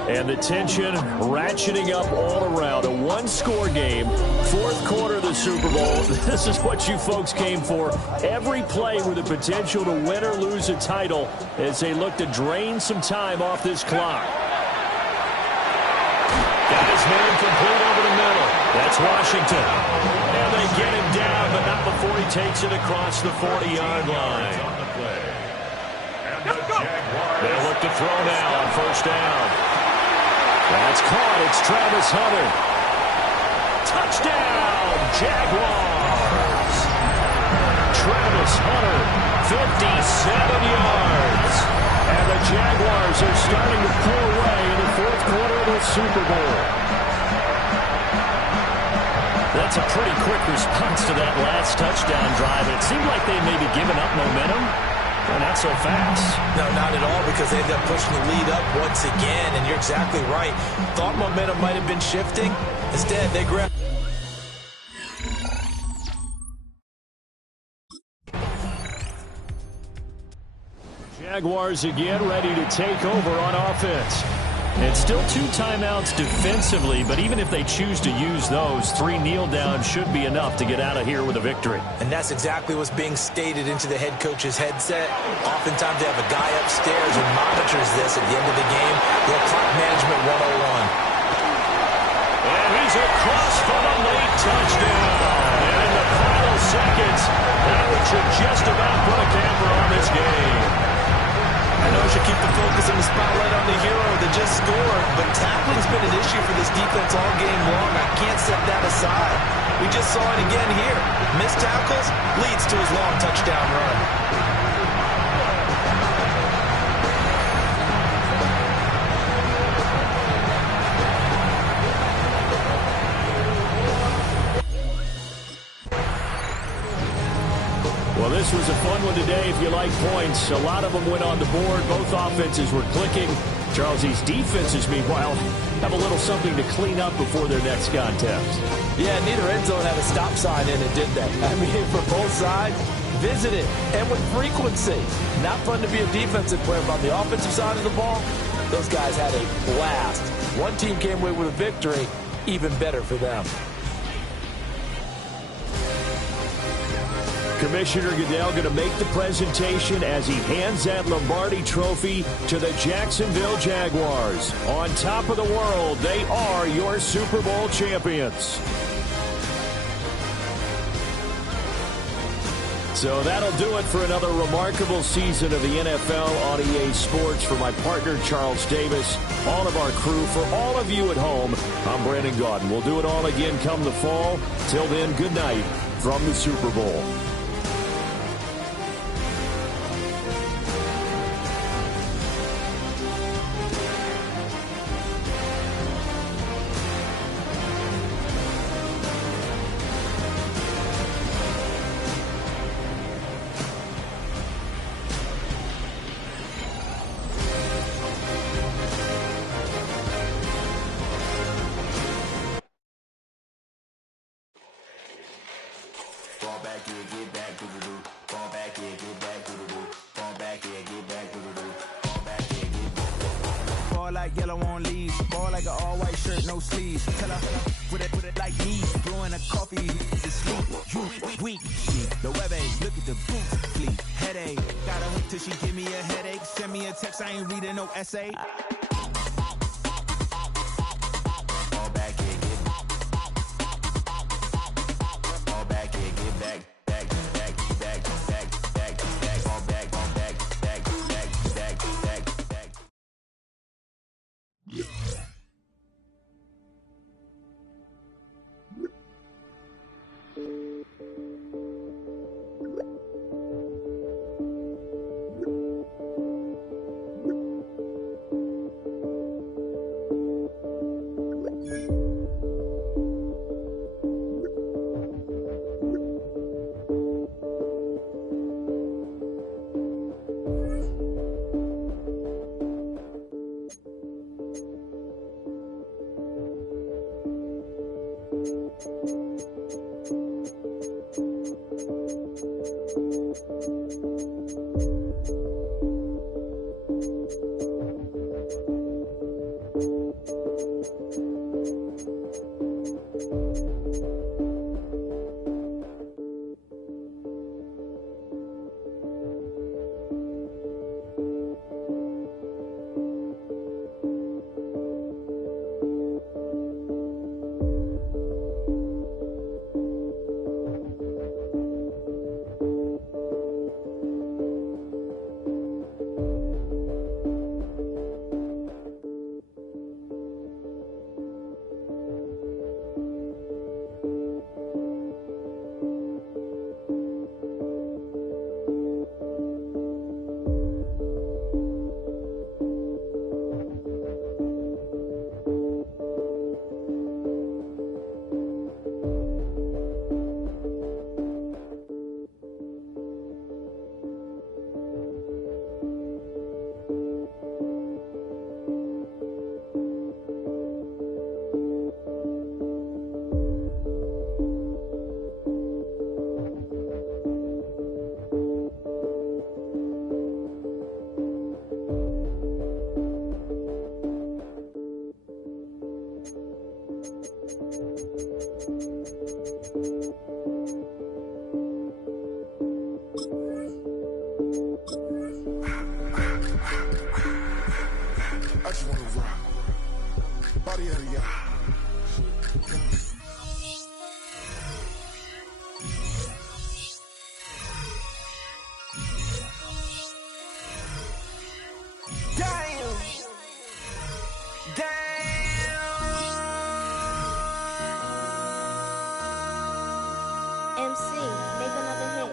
And the tension ratcheting up all around. A 1-score game, 4th quarter of the Super Bowl. This is what you folks came for. Every play with the potential to win or lose a title as they look to drain some time off this clock. Got his man complete over the middle. That's Washington. And they get him down, but not before he takes it across the 40-yard line. They'll look to throw now on first down. That's caught. It's Travis Hunter. Touchdown, Jaguars. Travis Hunter, 57 yards. And the Jaguars are starting to pull away in the 4th quarter of the Super Bowl. That's a pretty quick response to that last touchdown drive. It seemed like they may be giving up momentum. Well, not so fast. No, not at all, because they ended up pushing the lead up once again, and you're exactly right. Thought momentum might have been shifting. Instead, they grabbed. Jaguars again ready to take over on offense. And still 2 timeouts defensively, but even if they choose to use those, 3 kneel downs should be enough to get out of here with a victory. And that's exactly what's being stated into the head coach's headset. Oftentimes they have a guy upstairs who monitors this at the end of the game. They'll clock management 101. And he's across for the late touchdown. And in the final seconds, that should just about put a camper on this game. I know I should keep the focus and the spotlight on the hero that just scored, but tackling's been an issue for this defense all game long. I can't set that aside. We just saw it again here. Missed tackles leads to his long touchdown run. Well, this was a fun one today if you like points. A lot of them went on the board. Both offenses were clicking. Charles, these defenses, meanwhile, have a little something to clean up before their next contest. Yeah, neither end zone had a stop sign in it, did they? I mean, for both sides, visit it, and with frequency. Not fun to be a defensive player, but on the offensive side of the ball, those guys had a blast. One team came away with a victory, even better for them. Commissioner Goodell going to make the presentation as he hands that Lombardi Trophy to the Jacksonville Jaguars. On top of the world, they are your Super Bowl champions. So that'll do it for another remarkable season of the NFL on EA Sports. For my partner, Charles Davis, all of our crew, for all of you at home, I'm Brandon Gaudin. We'll do it all again come the fall. Till then, good night from the Super Bowl. Ball like yellow on leaves. Ball like an all-white shirt, no sleeves. Tell her put it like me. Blowing a coffee to sleep. You weak. The web look at the boots. Fleet. Headache. Got a hook till she give me a headache. Send me a text, I ain't reading no essay. I just wanna rock. Body out of y'all. MC, make another hit.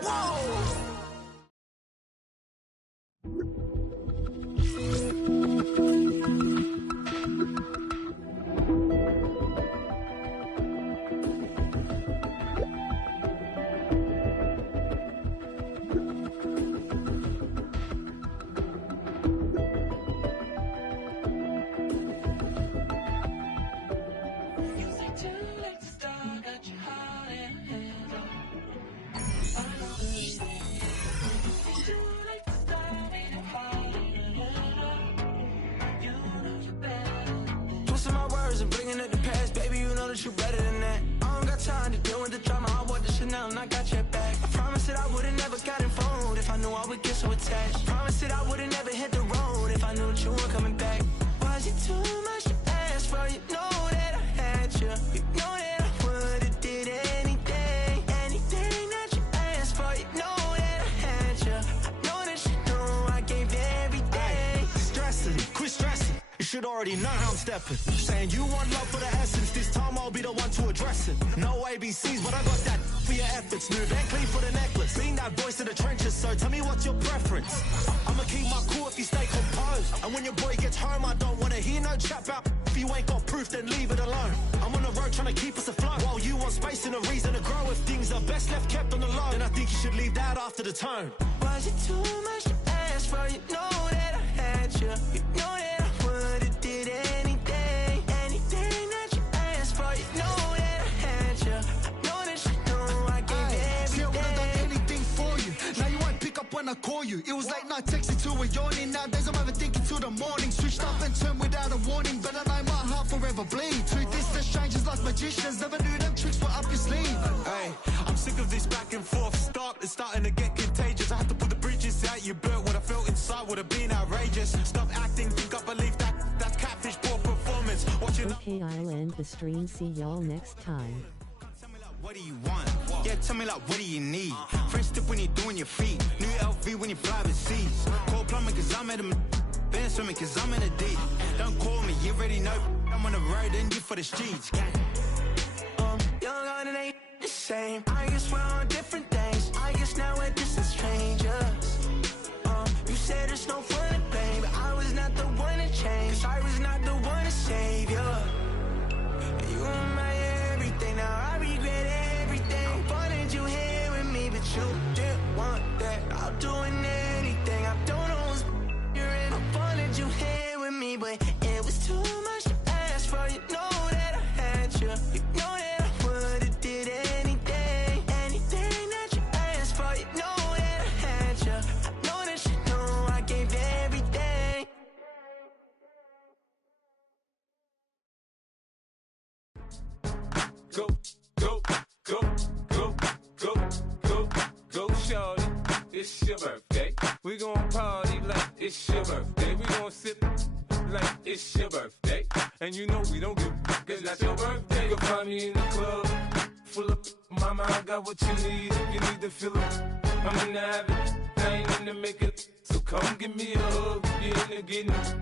Twisting my words and bringing up the past, baby, you know that you better than that. I don't got time to deal with the drama, I bought the Chanel and I got your back. I promise that I would've never gotten phoned if I knew I would get so attached. I promise that I would've never hit the road if I knew that you weren't coming back. Was it too much to ask for? You know that I had you. You know that I would've did anything that you asked for. You know that should already know how I'm stepping. Saying you want love for the essence, this time I'll be the one to address it. No ABCs, but I got that for your efforts. Smooth and clean for the necklace. Being that voice of the trenches, so tell me what's your preference. I'ma keep my cool if you stay composed. And when your boy gets home, I don't wanna hear no chat about. If you ain't got proof, then leave it alone. I'm on the road trying to keep us afloat. While you want space and a reason to grow. If things are best left kept on the low, then I think you should leave that after the tone. Was it too much to ask for? You know that I had you. You know that I would've did anything. Anything that you asked for. You know that I had you. I know that you know I gave everything. See, I would've done anything for you. Now you won't pick up when I call you. It was late night texting to a yawning. Nowadays I'm overthinking till the morning. Switched up and turned without a warning. But I know my heart forever bleed. Truth is the strangers like magicians. Never knew them tricks were up your sleeve. Hey, I'm sick of this back and forth. It's starting to get contagious. I had to put the bridges out you built. What I felt inside would have been outrageous. Stop acting, think I believe that's catfish, poor performance. Watching. Okay, I'll end the stream. See y'all next time. What do you want? Yeah, tell me like, what do you need? Fresh tip when you're doing your feet. New LV when you fly overseas. Call plumbing cause I'm at a been swimming cause I'm in a deep. Don't call me, you already know. I'm on the road and you for the streets. Young on it ain't the same. I guess we're on different things. I guess now we're distant strangers. You said there's no fun to blame, but I was not the one to change. Cause I was not the one to save you. You were my everything, now I regret everything. I wanted you here with me, but you didn't want that. I'm doing anything, I don't know what's you're in. I wanted you here with me, but it was too much to ask for. You know that I had you. You know that I would've did anything. Anything that you asked for. You know that I had you. I know that you know I gave everything. Go, go, go, go, go, go, go, shorty. It's your birthday. We gon' party like it's your birthday. We gon' sip like it's your birthday. And you know we don't give cause that's your birthday. You'll find me in the club full of mama, I got what you need if you need to fill up. I'm in the habit, I ain't in the make it. So come give me a hug, you're in the getting.